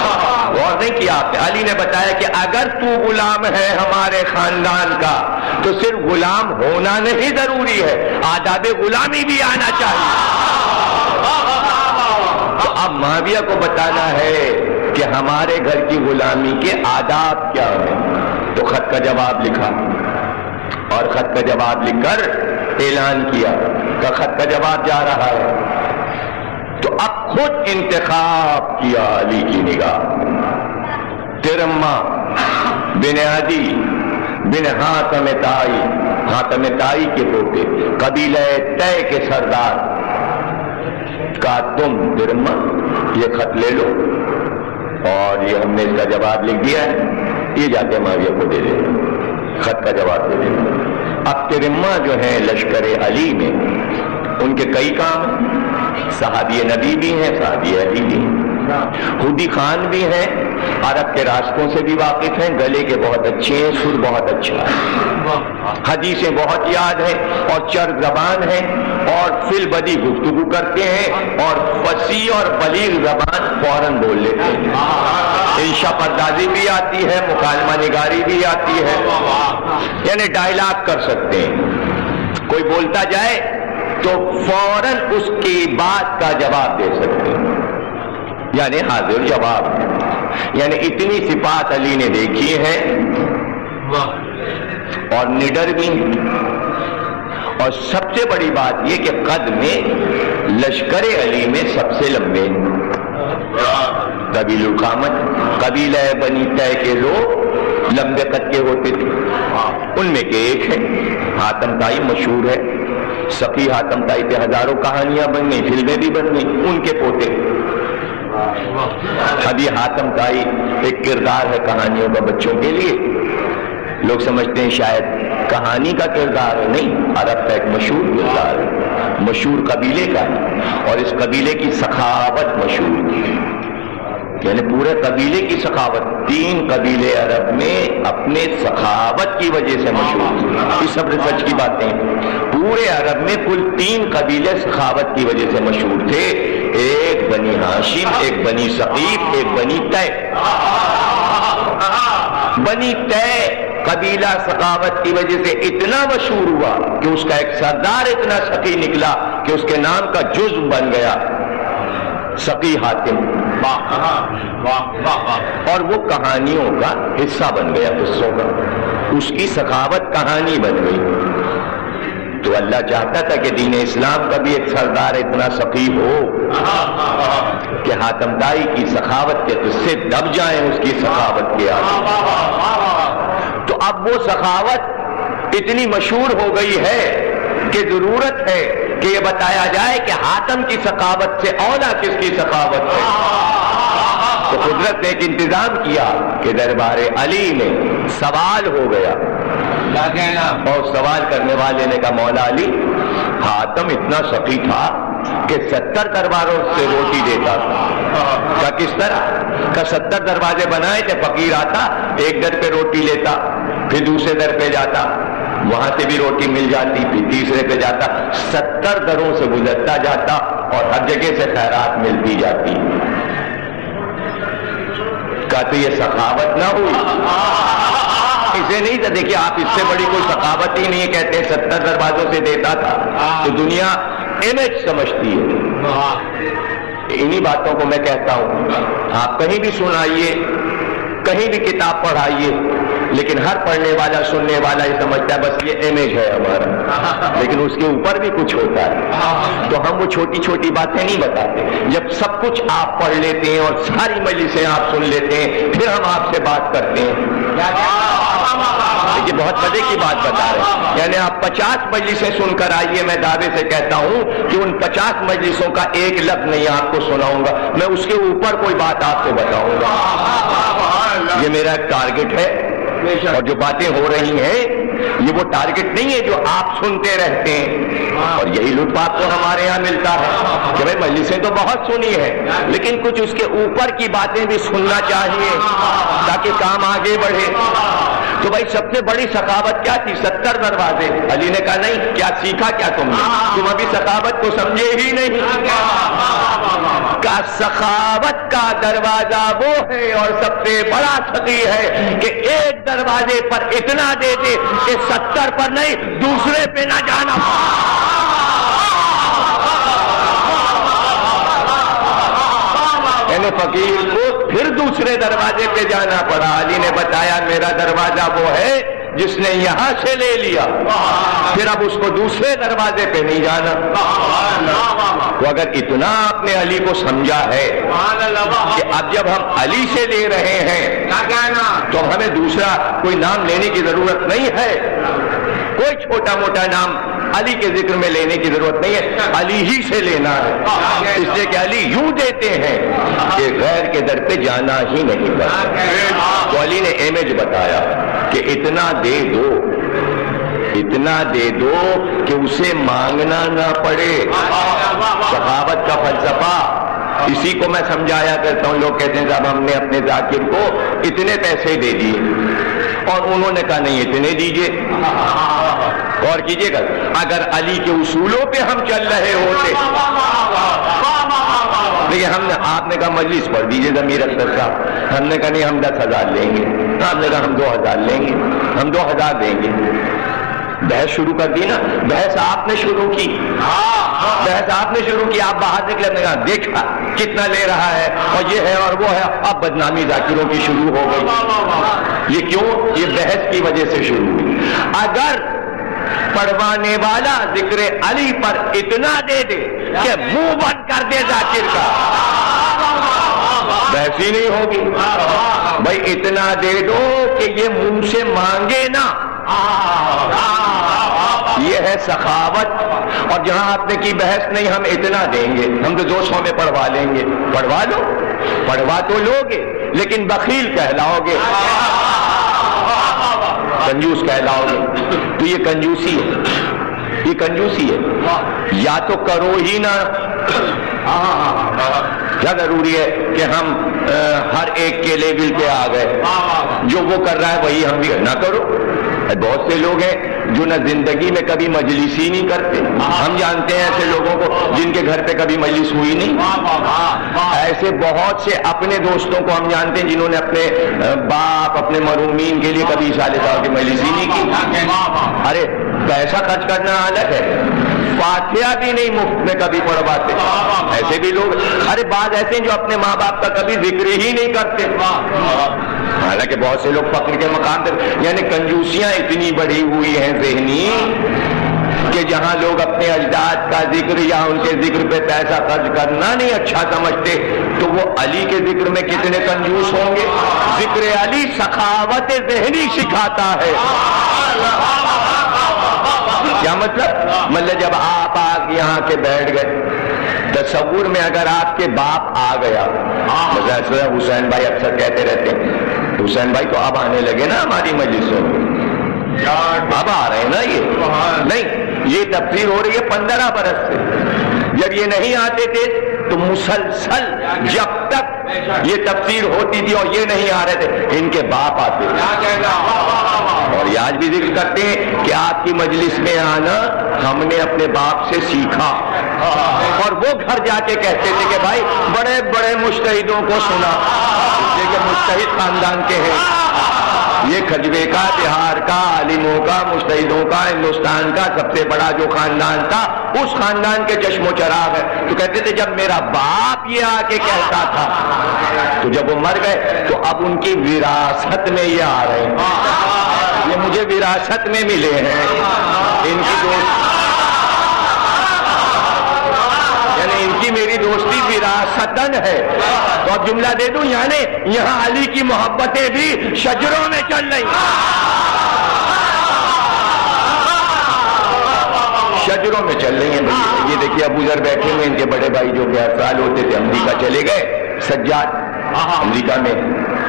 غور نہیں کیا آپ نے؟ علی نے بتایا کہ اگر تو غلام ہے ہمارے خاندان کا تو صرف غلام ہونا نہیں ضروری ہے، آداب غلامی بھی آنا چاہیے۔ تو اب معاویہ کو بتانا ہے کہ ہمارے گھر کی غلامی کے آداب کیا ہیں۔ تو خط کا جواب لکھا، اور خط کا جواب لکھ کر اعلان کیا کہ خط کا جواب جا رہا ہے۔ تو اب خود انتخاب کیا علی کی نگاہ، ترما بن عدی بن حاتم طائی، حاتم طائی کے پوتے، قبیلہ طے کے سردار کا تم ترما یہ خط لے لو، اور یہ ہم نے اس کا جواب لکھ دیا ہے، یہ جا کے معاویہ کو دے دے، خط کا جواب دے دے۔ اب ترما جو ہیں لشکر علی میں، ان کے کئی کام ہیں، صحابی نبی بھی ہیں، صحابی علی بھی ہیں، ہودی خان بھی ہیں، عرب کے راستوں سے بھی واقف ہیں، گلے کے بہت اچھے ہیں، سر بہت اچھا ہے، حدیثیں بہت یاد ہیں، اور چرب زبان ہیں، اور فی البدی گفتگو کرتے ہیں، اور فصیح اور بلیغ زبان فوراً بول لیتے ہیں، انشاء پردازی بھی آتی ہے، مکالمہ نگاری بھی آتی ہے، یعنی ڈائلاگ کر سکتے ہیں، کوئی بولتا جائے تو فوراً اس کی بات کا جواب دے سکتے ہیں، یعنی حاضر جواب، یعنی اتنی صفات علی نے دیکھی ہیں، اور نڈر بھی، اور سب سے بڑی بات یہ کہ قد میں لشکر علی میں سب سے لمبے، قبیل القامت، قبیلہ بنی طے کے لوگ لمبے قد کے ہوتے تھے، ان میں کے ایک ہے حاتم طائی، مشہور ہے، سقی حاتم طائی پہ ہزاروں کہانیاں بن گئی، فلمیں بھی بن گئی، ان کے پوتے۔ ابھی حاتم طائی ایک کردار ہے کہانیوں کا بچوں کے لیے، لوگ سمجھتے ہیں شاید کہانی کا کردار ہے، نہیں، عرب کا ایک مشہور کردار ہے، مشہور قبیلے کا ہے، اور اس قبیلے کی سخاوت مشہور ہے، یعنی پورے قبیلے کی سخاوت، 3 قبیلے عرب میں اپنے سخاوت کی وجہ سے مشہور، یہ سب ریسرچ کی باتیں، پورے عرب میں کل 3 قبیلے سخاوت کی وجہ سے مشہور تھے، ایک بنی ہاشم، ایک بنی ثقیف، ایک بنی طے۔ بنی طے قبیلہ سخاوت کی وجہ سے اتنا مشہور ہوا کہ اس کا ایک سردار اتنا سخی نکلا کہ اس کے نام کا جزو بن گیا، سقی حاتم، اور وہ کہانیوں کا حصہ بن گیا، قصوں کا، اس کی سخاوت کہانی بن گئی۔ تو اللہ چاہتا تھا کہ دین اسلام کا بھی ایک سردار اتنا سقی ہو کہ حاتم طائی کی سخاوت کے قصے دب جائیں اس کی سخاوت کے آگے۔ تو اب وہ سخاوت اتنی مشہور ہو گئی ہے کہ ضرورت ہے کہ یہ بتایا جائے کہ حاتم کی سخاوت سے اولا کس کی سخاوت ہے۔ تو قدرت نے ایک انتظام کیا کہ دربار علی میں سوال ہو گیا، اور سوال کرنے والے نے کہا مولا علی، حاتم اتنا سخی تھا کہ 70 درباروں سے روٹی دیتا تھا۔ کہا کس طرح؟ کہ 70 دروازے بنائے تھے، فقیر آتا ایک در پہ روٹی لیتا، پھر دوسرے در پہ جاتا، وہاں سے بھی روٹی مل جاتی، پھر تیسرے پہ جاتا، 70 دروں سے گزرتا جاتا، اور ہر جگہ سے خیرات ملتی جاتی۔ کہا تو یہ سخاوت نہ ہوئی؟ اسے نہیں تھا، دیکھیے آپ اس سے بڑی کوئی ثقافت ہی نہیں کہتے 70 دروازوں سے دیتا تھا، تو دنیا امیج سمجھتی ہے۔ انہی باتوں کو میں کہتا ہوں، آپ کہیں بھی سنائیے، کہیں بھی کتاب پڑھائیے، لیکن ہر پڑھنے والا سننے والا یہ سمجھتا ہے بس یہ امیج ہے ہمارا، لیکن اس کے اوپر بھی کچھ ہوتا ہے۔ تو ہم وہ چھوٹی چھوٹی باتیں نہیں بتاتے، جب سب کچھ آپ پڑھ لیتے ہیں اور ساری مجلسیں آپ سن لیتے ہیں، پھر ہم آپ سے بات کرتے ہیں۔ یہ بہت مزے کی بات بتا رہے ہیں، یعنی آپ 50 مجلسیں سن کر آئیے، میں دعوے سے کہتا ہوں کہ ان 50 مجلسوں کا ایک لفظ نہیں آپ کو سناؤں گا، میں اس کے اوپر کوئی بات آپ کو بتاؤں گا۔ یہ میرا ایک ٹارگٹ ہے، اور جو باتیں ہو رہی ہیں یہ وہ ٹارگٹ نہیں ہے جو آپ سنتے رہتے ہیں، اور یہی لطف آپ کو ہمارے ہاں ملتا ہے کہ بھائی مجلسیں تو بہت سنی ہے لیکن کچھ اس کے اوپر کی باتیں بھی سننا چاہیے تاکہ کام آگے بڑھے۔ تو بھائی سب سے بڑی سخاوت کیا تھی؟ 70 دروازے۔ علی نے کہا نہیں، کیا سیکھا کیا تم نے؟ تم ابھی سخاوت کو سمجھے ہی نہیں۔ کا سخاوت کا دروازہ وہ ہے اور سب سے بڑا سخی ہے کہ ایک دروازے پر اتنا دے دے کہ 70 پر نہیں دوسرے پہ نہ جانا۔ یعنی فقیر کو پھر دوسرے دروازے پہ جانا پڑا۔ علی نے بتایا میرا دروازہ وہ ہے جس نے یہاں سے لے لیا، پھر اب اس کو دوسرے دروازے پہ نہیں جانا۔ تو اگر اتنا آپ نے علی کو سمجھا ہے کہ اب جب ہم علی سے لے رہے ہیں تو ہمیں دوسرا کوئی نام لینے کی ضرورت نہیں ہے، کوئی چھوٹا موٹا نام علی کے ذکر میں لینے کی ضرورت نہیں ہے، علی ہی سے لینا ہے، اس لیے کہ علی یوں دیتے ہیں کہ غیر کے در پہ جانا ہی نہیں پڑتا۔ تو علی نے امیج بتایا کہ اتنا دے دو، اتنا دے دو کہ اسے مانگنا نہ پڑے۔ سخاوت کا فلسفہ اسی کو میں سمجھایا کرتا ہوں۔ لوگ کہتے ہیں صاحب ہم نے اپنے ذاکر کو اتنے پیسے دے دیے، اور انہوں نے کہا نہیں اتنے دیجئے۔ غور کیجئے گا، اگر علی کے اصولوں پہ ہم چل رہے ہوتے، لیکن ہم نے، آپ نے کہا مجلس پڑھ دیجئے ضمیر اختر صاحب، ہم نے کہا نہیں ہم 10,000 لیں گے، آپ نے کہا ہم 2,000 لیں گے، ہم 2,000 دیں گے۔ بحث شروع کر دی نا، بحث آپ نے شروع کی، بحث آپ نے شروع کی، آپ باہر نکلے، نے کہا دیکھا کتنا لے رہا ہے اور یہ ہے اور وہ ہے، اب بدنامی ذاکروں کی شروع ہو گئی۔ یہ کیوں؟ یہ بحث کی وجہ سے شروع ہوئی۔ اگر پڑھوانے والا ذکر علی پر اتنا دے دے کہ منہ بند کر دے ذاکر کا، بحث ہی نہیں ہوگی۔ بھائی اتنا دے دو کہ یہ منہ سے مانگے نا، یہ ہے سخاوت۔ اور جہاں آپ نے کی بحث نہیں ہم اتنا دیں گے، ہم تو 200 میں پڑھوا لیں گے، پڑھوا لو، پڑھوا تو لوگے لیکن بخیل کہلاؤ گے، کنجوس کہلاؤ گے۔ تو یہ کنجوسی ہے، یہ کنجوسی ہے۔ یا تو کرو ہی نہ، کیا ضروری ہے کہ ہم ہر ایک کے لیول پہ آ گئے، جو وہ کر رہا ہے وہی ہم بھی نہ کرو۔ بہت سے لوگ ہیں جو نہ زندگی میں کبھی مجلس ہی نہیں کرتے، ہم جانتے ہیں ایسے لوگوں کو جن کے گھر پہ کبھی مجلس ہوئی نہیں۔ ایسے بہت سے اپنے دوستوں کو ہم جانتے ہیں جنہوں نے اپنے باپ، اپنے مرحومین کے لیے کبھی سال صاحب کی مجلس ہی نہیں کی۔ ارے پیسہ خرچ کرنا الگ ہے، فاتحہ بھی نہیں مفت میں کبھی پڑھواتے، ایسے بھی لوگ۔ ارے بعض ایسے ہیں جو اپنے ماں باپ کا کبھی ذکر ہی نہیں کرتے، حالانکہ بہت سے لوگ فقر کے مقام پر۔ یعنی کنجوسیاں اتنی بڑھی ہوئی ہیں ذہنی کہ جہاں لوگ اپنے اجداد کا ذکر یا ان کے ذکر پہ پیسہ خرچ کرنا نہیں اچھا سمجھتے، تو وہ علی کے ذکر میں کتنے کنجوس ہوں گے۔ ذکر علی سخاوت ذہنی سکھاتا ہے۔ کیا مطلب جب آپ یہاں کے بیٹھ گئے، تصور میں اگر آپ کے باپ آ گیا، حسین بھائی اکثر کہتے رہتے ہیں حسین بھائی تو اب آنے لگے نا ہماری مجلسوں میں، اب آ رہے ہیں نا، یہ نہیں، یہ تفسیر ہو رہی ہے 15 برس سے۔ جب یہ نہیں آتے تھے تو مسلسل جب تک یہ تفسیر ہوتی تھی اور یہ نہیں آ رہے تھے، ان کے باپ آتے تھے، اور یہ آج بھی ذکر کرتے ہیں کہ آپ کی مجلس میں آنا ہم نے اپنے باپ سے سیکھا، اور وہ گھر جا کے کہتے تھے کہ بھائی بڑے بڑے مجتہدوں کو سنا، اس لیے کہ مجتہد خاندان کے ہیں، یہ کھجوے کا، بہار کا، عالموں کا، مجتہدوں کا، ہندوستان کا سب سے بڑا جو خاندان تھا، اس خاندان کے چشم و چراغ ہے۔ تو کہتے تھے جب میرا باپ یہ آ کے کہتا تھا، تو جب وہ مر گئے تو اب ان کی وراثت میں یہ آ رہے ہیں، یہ مجھے وراثت میں ملے ہیں، ان کی دوستی، یعنی ان کی میری دوستی وراثتاً ہے۔ تو اب جملہ دے دوں، یعنی یہاں علی کی محبتیں بھی شجروں میں چل رہی ہیں۔ دلوں میں چل رہی ہیں. یہ دیکھیے ابو ذر بیٹھے ہوئے, ان کے بڑے بھائی جو کہ 8 سال ہوتے تھے امریکہ چلے گئے. سجاد امریکہ میں,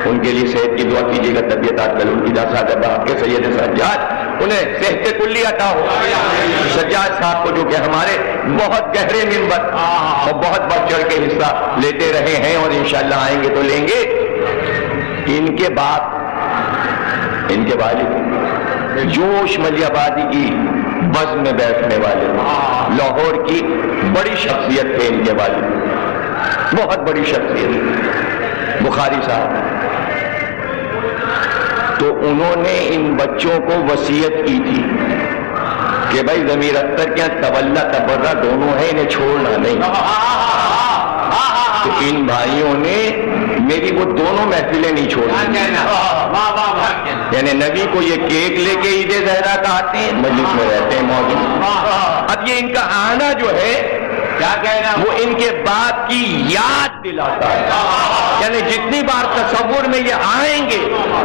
ان کے لیے صحت کی دعا کیجیے گا, طبیعت آج کل ان کی ناساز آپ کے سید سجاد, انہیں صحت کلی عطا ہو. سجاد صاحب کو جو کہ ہمارے بہت گہرے منبر اور بہت بڑھ چڑھ کے حصہ لیتے رہے ہیں اور انشاءاللہ آئیں گے تو لیں گے. ان کے باپ, ان کے والد جوش ملی آبادی کی بزم میں بیٹھنے والے, لاہور کی بڑی شخصیت تھے ان کے والد, بہت بڑی شخصیت, بخاری صاحب. تو انہوں نے ان بچوں کو وصیت کی تھی کہ بھائی ضمیر اختر کیا تولا تبرہ دونوں ہیں, انہیں چھوڑنا نہیں. تو ان بھائیوں نے میری وہ دونوں محفلیں نہیں چھوڑی. یعنی نبی کو یہ کیک لے کے عید زہرا کا آتے ہیں, مجلس میں رہتے ہیں موجود. اب یہ ان کا آنا جو ہے کیا کہنا, وہ ان کے باپ کی یاد دلاتا ہے. یعنی جتنی بار تصور میں یہ آئیں گے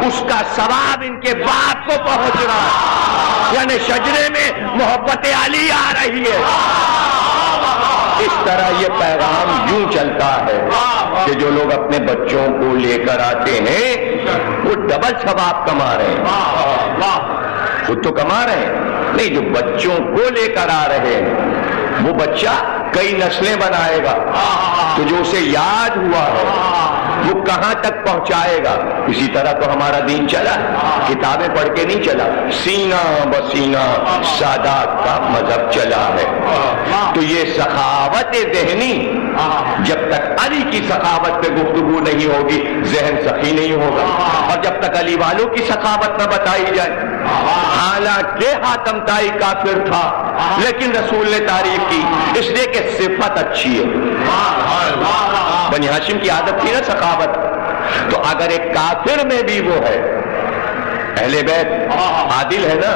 اس کا ثواب ان کے باپ کو پہنچ رہا ہے. یعنی شجرے میں محبت علی آ رہی ہے. اس طرح یہ پیغام یوں چلتا ہے کہ جو لوگ اپنے بچوں کو لے کر آتے ہیں وہ ڈبل ثواب کما رہے ہیں. خود تو کما رہے ہیں نہیں, جو بچوں کو لے کر آ رہے ہیں وہ بچہ کئی نسلیں بنائے گا. تو جو اسے یاد ہوا ہے وہ کہاں تک پہنچائے گا. اسی طرح تو ہمارا دین چلا, کتابیں پڑھ کے نہیں چلا, سینہ بسینہ سادات کا مذہب چلا ہے. تو یہ سخاوت ذہنی, جب تک علی کی سخاوت پہ گفتگو نہیں ہوگی ذہن سخی نہیں ہوگا. اور جب تک علی والوں کی سخاوت نہ بتائی جائے, حالانکہ حاتم طائی کافر تھا لیکن رسول نے تعریف کی اس لیے کہ صفت اچھی ہے. بنی ہاشم کی عادت تھی نا سخاوت. تو اگر ایک کافر میں بھی وہ ہے, اہل بیت عادل ہے نا,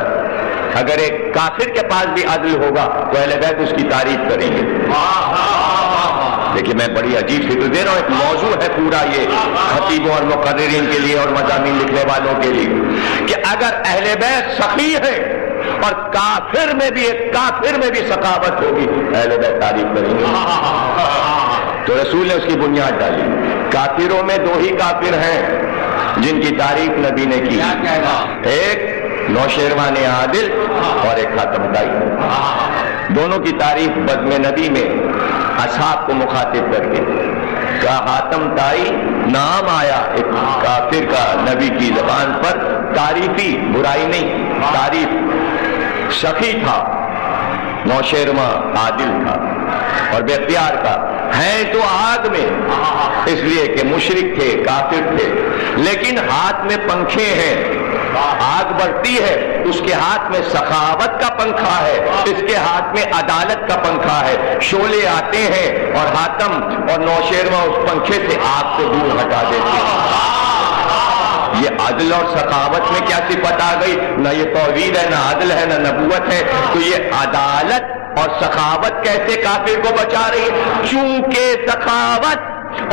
اگر ایک کافر کے پاس بھی عدل ہوگا تو اہل بیت اس کی تعریف کریں گے. دیکھیے میں بڑی عجیب فکر دے رہا ہوں, ایک موضوع ہے پورا یہ خطیبوں اور مقررین کے لیے اور مضامین لکھنے والوں کے لیے, کہ اگر اہل بیت سخی ہے اور کافر میں بھی, ایک کافر میں بھی سخاوت ہوگی, اہل بیت تعریف کریں گے. تو رسول نے اس کی بنیاد ڈالی. کافروں میں 2 ہی کافر ہیں جن کی تعریف نبی نے کی, ایک نوشیروان عادل اور ایک حاتم طائی. دونوں کی تعریف بزم نبی میں اصحاب کو مخاطب کر کے کہا. حاتم طائی نام آیا ایک کافر کا نبی کی زبان پر, تعریفی, برائی نہیں, تعریف. سخی تھا, نوشیروان عادل تھا اور بے اختیار کا. ہیں تو آگ میں اس لیے کہ مشرک تھے, کافر تھے, لیکن ہاتھ میں پنکھے ہیں. آگ بڑھتی ہے, اس کے ہاتھ میں سخاوت کا پنکھا ہے, اس کے ہاتھ میں عدالت کا پنکھا ہے. شعلے آتے ہیں اور حاتم اور نوشیروان اس پنکھے سے آگ کو دور ہٹا دیتے ہیں. یہ عدل اور سخاوت میں کیا صفت آ گئی؟ نہ یہ توحید ہے, نہ عدل ہے, نہ نبوت ہے. تو یہ عدالت اور سخاوت کیسے کافر کو بچا رہی ہے؟ چونکہ سخاوت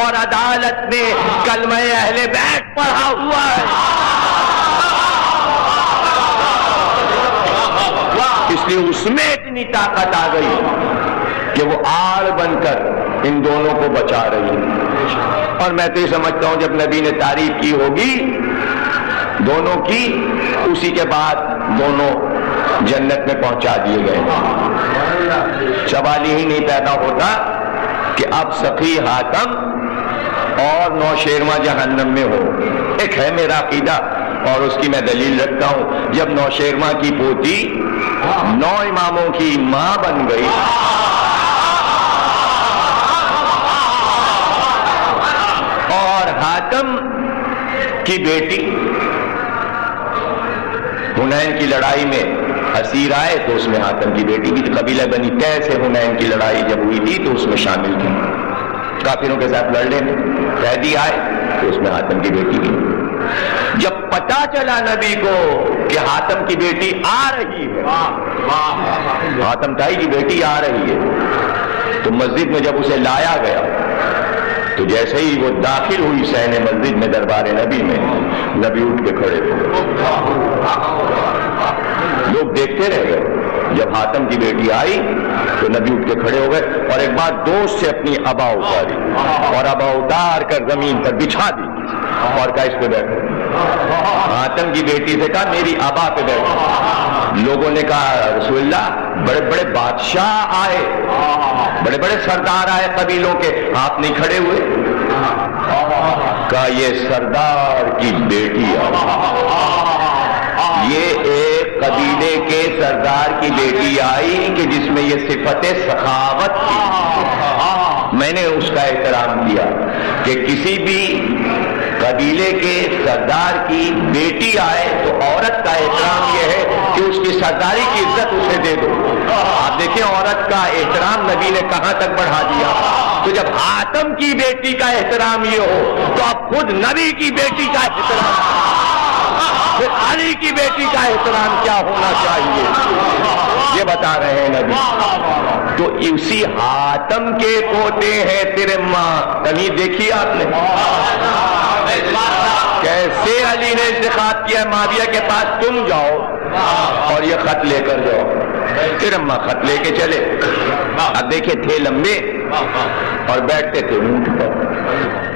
اور عدالت نے کلمہ اہل بیت پڑھا ہوا ہے. اس لیے اس میں اتنی طاقت آ گئی کہ وہ آڑ بن کر ان دونوں کو بچا رہی ہے. اور میں تو یہ سمجھتا ہوں جب نبی نے تعریف کی ہوگی دونوں کی, اسی کے بعد دونوں جنت میں پہنچا دیے گئے. سوال ہی نہیں پیدا ہوتا کہ اب سخی حاتم اور نوشیروان جہنم میں ہو. ایک ہے میرا عقیدہ اور اس کی میں دلیل رکھتا ہوں. جب نوشیروان کی پوتی 9 اماموں کی ماں بن گئی اور حاتم کی بیٹی حنین کی لڑائی میں اسیر آئے تو اس میں حاتم کی بیٹی بھی, قبیلہ بنی طے سے حنین کی لڑائی جب ہوئی تھی تو اس میں شامل تھی. کافروں کے ساتھ لڑنے میں قیدی آئے تو اس میں حاتم کی بیٹی بھی. جب پتا چلا نبی کو کہ حاتم کی بیٹی آ رہی ہے, حاتم طائی کی بیٹی آ رہی ہے, تو مسجد میں جب اسے لایا گیا تو جیسے ہی وہ داخل ہوئی صحن مسجد میں دربار نبی میں, نبی اٹھ کے کھڑے تھے. لوگ دیکھتے رہ گئے, جب حاتم کی بیٹی آئی تو نبی اٹھ کے کھڑے ہو گئے اور ایک بار دوست سے اپنی ابا اتاری اور ابا اتار کر زمین پر بچھا دی اور کہا اس پہ بیٹھو. حاتم کی بیٹی سے کہا میری ابا پہ بیٹھو. لوگوں نے کہا رسول اللہ بڑے بڑے بادشاہ آئے, بڑے بڑے سردار آئے قبیلوں کے, آپ نہیں کھڑے ہوئے؟ کہا یہ سردار کی بیٹی یہ ایک قبیلے کے سردار کی بیٹی آئی کہ جس میں یہ صفت سخاوت تھی. میں نے اس کا احترام کیا کہ کسی بھی قبیلے کے سردار کی بیٹی آئے تو عورت کا احترام یہ ہے کہ اس کی سرداری کی عزت اسے دے دو. آپ دیکھیں عورت کا احترام نبی نے کہاں تک بڑھا دیا. تو جب حاتم کی بیٹی کا احترام یہ ہو تو اب خود نبی کی بیٹی کا احترام, پھر علی کی بیٹی کا احترام کیا ہونا چاہیے یہ بتا رہے ہیں نبی. تو اسی حاتم کے پوتے ہیں تیرے ماں. کبھی دیکھی آپ نے کیسے علی نے انتخاب کیا معاویہ کے پاس تم جاؤ اور یہ خط لے کر جاؤ. پھر اماں خط لے کے چلے. اب دیکھیں تھے لمبے اور بیٹھتے تھے اونٹ پر.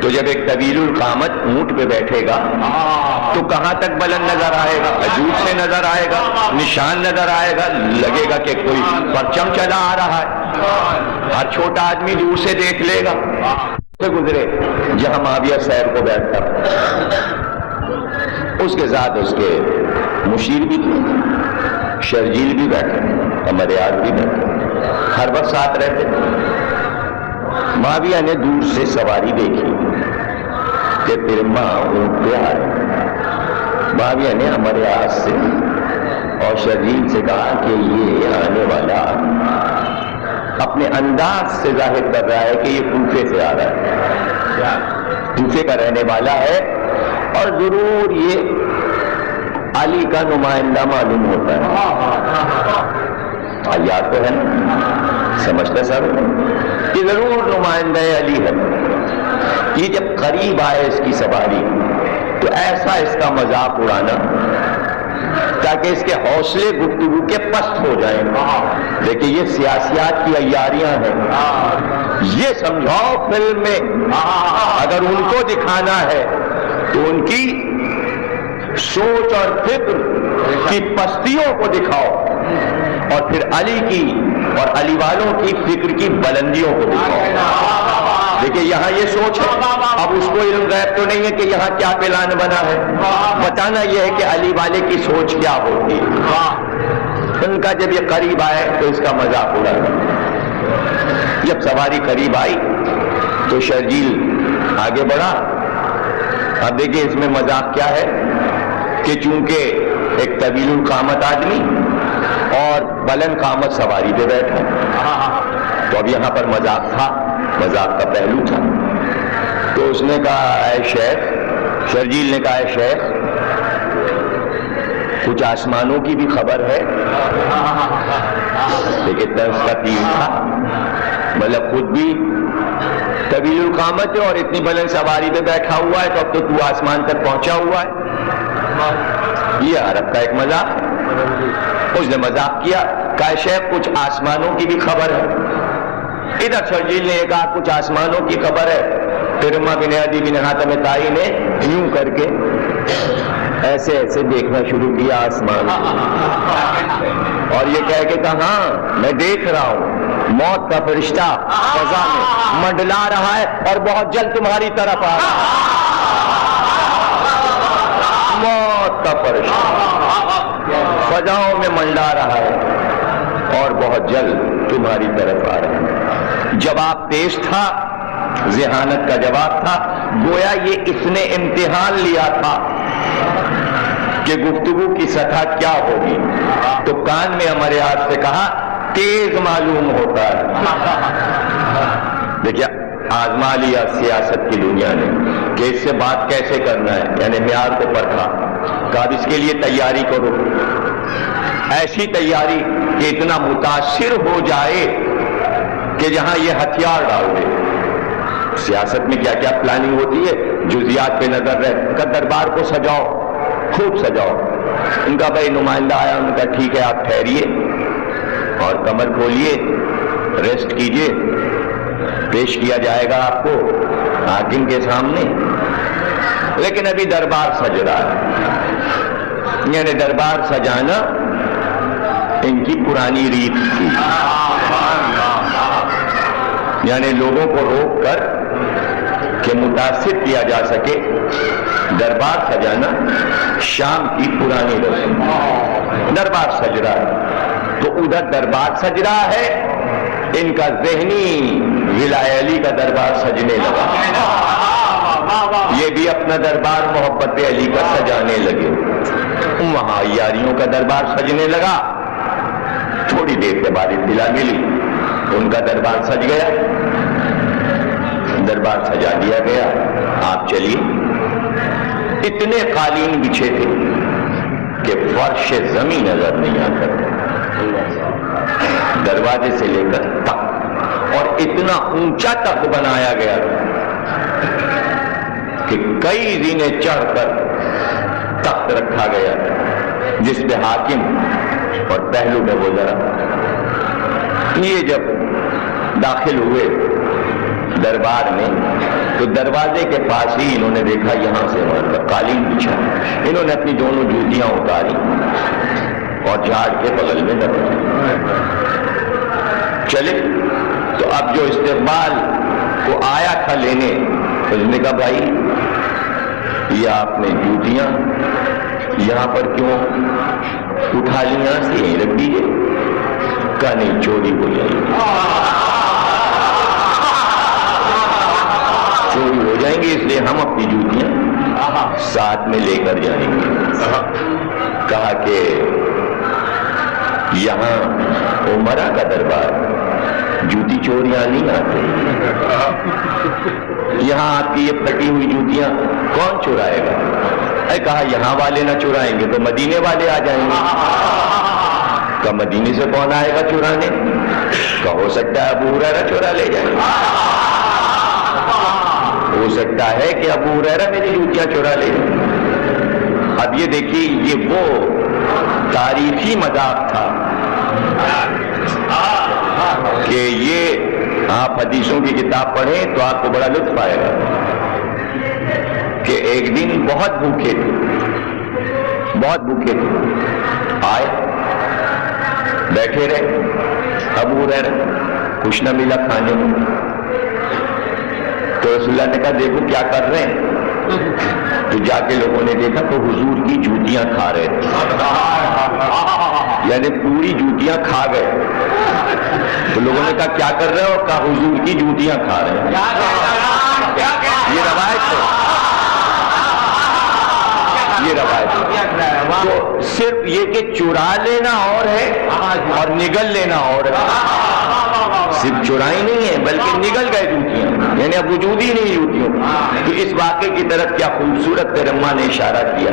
تو جب ایک طویل القامت اونٹ پہ بیٹھے گا تو کہاں تک بلند نظر آئے گا؟ دور سے نظر آئے گا, نشان نظر آئے گا, لگے گا کہ کوئی پرچم چلا آ رہا ہے. ہر چھوٹا آدمی دور سے دیکھ لے گا. سے گزرے جہاں معاویہ سیر کو بیٹھتا, اس کے ساتھ اس کے مشیر بھی تھے, شرجیل بھی بیٹھے, امریاد بھی بیٹھے, ہر وقت ساتھ رہتے. معاویہ نے دور سے سواری دیکھی کہ پھر ماں اونٹ پہ آئے. معاویہ نے امریاد سے اور شرجیل سے کہا کہ یہ آنے والا اپنے انداز سے ظاہر کر رہا ہے کہ یہ کوفے سے آ رہا ہے, کوفے کا رہنے والا ہے اور ضرور یہ علی کا نمائندہ معلوم ہوتا ہے. یاد تو ہے نا, سمجھتا سب کہ ضرور نمائندہ علی ہے. یہ جب قریب آئے اس کی سواری تو ایسا اس کا مذاق اڑانا تاکہ اس کے حوصلے گفتگو کے پست ہو جائیں. دیکھیں یہ سیاسیات کی عیاریاں ہیں. یہ سمجھاؤ فلم میں اگر ان کو دکھانا ہے تو ان کی سوچ اور فکر کی پستیوں کو دکھاؤ اور پھر علی کی اور علی والوں کی فکر کی بلندیوں کو دکھاؤ. دیکھیں یہاں یہ سوچ ہے, اب اس کو علم غیب تو نہیں ہے کہ یہاں کیا پلان بنا ہے, بتانا یہ ہے کہ علی والے کی سوچ کیا ہوتی ہے. ان کا جب یہ قریب آئے تو اس کا مذاق اڑا. جب سواری قریب آئی تو شرجیل آگے بڑھا. اب دیکھیں اس میں مذاق کیا ہے کہ چونکہ ایک طویل القامت آدمی اور بلند قامت سواری پہ بیٹھا تو اب یہاں پر مذاق تھا, مذاق کا پہلو تھا. تو اس نے کہا اے شیخ, شرجیل نے کہا اے شیخ کچھ آسمانوں کی بھی خبر ہے. لیکن طرز کا تیر تھا, مطلب خود بھی طویل القامت ہے اور اتنی بلند سواری پہ بیٹھا ہوا ہے تو اب تو آسمان تک پہنچا ہوا ہے. یہ عرب کا ایک مذاق. اس نے مذاق کیا, کہا شیخ کچھ آسمانوں کی بھی خبر ہے. ادھر شرجیل نے کہا کچھ آسمانوں کی خبر ہے. پھر اماں بن عدی بن حاتم طائی نے یوں کر کے ایسے ایسے دیکھنا شروع کیا آسمان اور یہ کہہ کے کہا ہاں میں دیکھ رہا ہوں موت کا فرشتہ فضا میں منڈلا رہا ہے اور بہت جلد تمہاری طرف آ رہا ہے. موت کا فرشتہ فضاؤں میں منڈلا رہا ہے اور بہت جلد تمہاری طرف آ رہا ہے. جواب تیز تھا, ذہانت کا جواب تھا. گویا یہ اس نے امتحان لیا تھا کہ گفتگو کی سطح کیا ہوگی. تو کان میں ہمارے ہاتھ سے کہا تیز معلوم ہوتا ہے. دیکھیے آزما لیا سیاست کی دنیا نے کہ اس سے بات کیسے کرنا ہے, یعنی معیار کو پرکھا. کہا اس کے لیے تیاری کرو, ایسی تیاری کہ اتنا متاثر ہو جائے کہ جہاں یہ ہتھیار ڈال دے. سیاست میں کیا کیا پلاننگ ہوتی ہے, جزیات پہ نظر رہے. کا دربار کو سجاؤ, خوب سجاؤ. ان کا بھائی نمائندہ آیا, ان کا ٹھیک ہے آپ ٹھہریے. اور کمر کھولیے، ریسٹ کیجئے، پیش کیا جائے گا آپ کو حاکم کے سامنے۔ لیکن ابھی دربار سج رہا ہے، یعنی دربار سجانا ان کی پرانی ریت تھی، یعنی لوگوں کو روک کر کہ متاثر کیا جا سکے، دربار سجانا شام کی پرانی رسم۔ دربار سج رہا ہے تو ادھر دربار سج رہا ہے، ان کا ذہنی ولایت علی کا دربار سجنے لگا، یہ بھی اپنا دربار محبت علی کا سجانے لگے، وہاں یاریوں کا دربار سجنے لگا۔ تھوڑی دیر کے بعد اطلاع ملی، ان کا دربار سج گیا، دربار سجا دیا گیا، آپ چلیے۔ اتنے قالین بچھے تھے کہ فرش زمین نظر نہیں آتا، دروازے سے لے کر تخت، اور اتنا اونچا تخت بنایا گیا کہ کئی زینے چڑھ کر تخت رکھا گیا، جس پہ حاکم اور پہلو میں وہ ذرا۔ یہ جب داخل ہوئے دربار میں تو دروازے کے پاس ہی انہوں نے دیکھا یہاں سے وہاں تک قالین بچھا، انہوں نے اپنی دونوں جوتیاں اتاری اور جھاڑ کے بغل میں رکھا، چلے۔ تو اب جو استقبال کو آیا تھا لینے، اس نے کہا بھائی یہ آپ نے جوتیاں یہاں پر کیوں اٹھا لی، یہاں سے یہیں رکھ دیجیے؟ کہا نہیں، چوری ہو جائے گی، چوری ہو جائیں گے، اس لیے ہم اپنی جوتیاں ساتھ میں لے کر جائیں گے۔ کہا کہ یہاں عمرہ کا دربار، جوتی چوریاں نہیں آتے، یہاں آپ کی یہ پھٹی ہوئی جوتیاں کون چرائے گا؟ کہا یہاں والے نہ چرائیں گے تو مدینے والے آ جائیں گے۔ کہا مدینے سے کون آئے گا چرانے؟ کہا ہو سکتا ہے ابو ہریرہ چرا لے جائیں، ہو سکتا ہے کہ ابو ہریرہ میری جوتیاں چرا لے جائیں۔ اب یہ دیکھیے، یہ وہ تاریخی مذاق تھا کہ یہ آپ حدیثوں کی کتاب پڑھیں تو آپ کو بڑا لطف آئے گا کہ ایک دن بہت بھوکے تھے، بہت بھوکے تھے، آئے بیٹھے رہے، ابو ہریرہ کچھ نہ ملا کھانے میں، تو رسول اللہ نے کہا دیکھو کیا کر رہے ہیں، تو جا کے لوگوں نے دیکھا تو حضور کی جوتیاں کھا رہے تھے، یعنی پوری جوتیاں کھا گئے۔ تو لوگوں نے کہا کیا کر رہے ہو؟ کہا حضور کی جوتیاں کھا رہے ہیں۔ یہ روایت ہے، یہ روایت ہے۔ تو صرف یہ کہ چرا لینا اور ہے اور نگل لینا اور ہے، صرف چرائی نہیں ہے بلکہ نگل گئے جوتیاں، یعنی اب وجود ہی نہیں جوتیوں۔ تو اس واقعے کی طرف کیا خوبصورت پیغمبر نے اشارہ کیا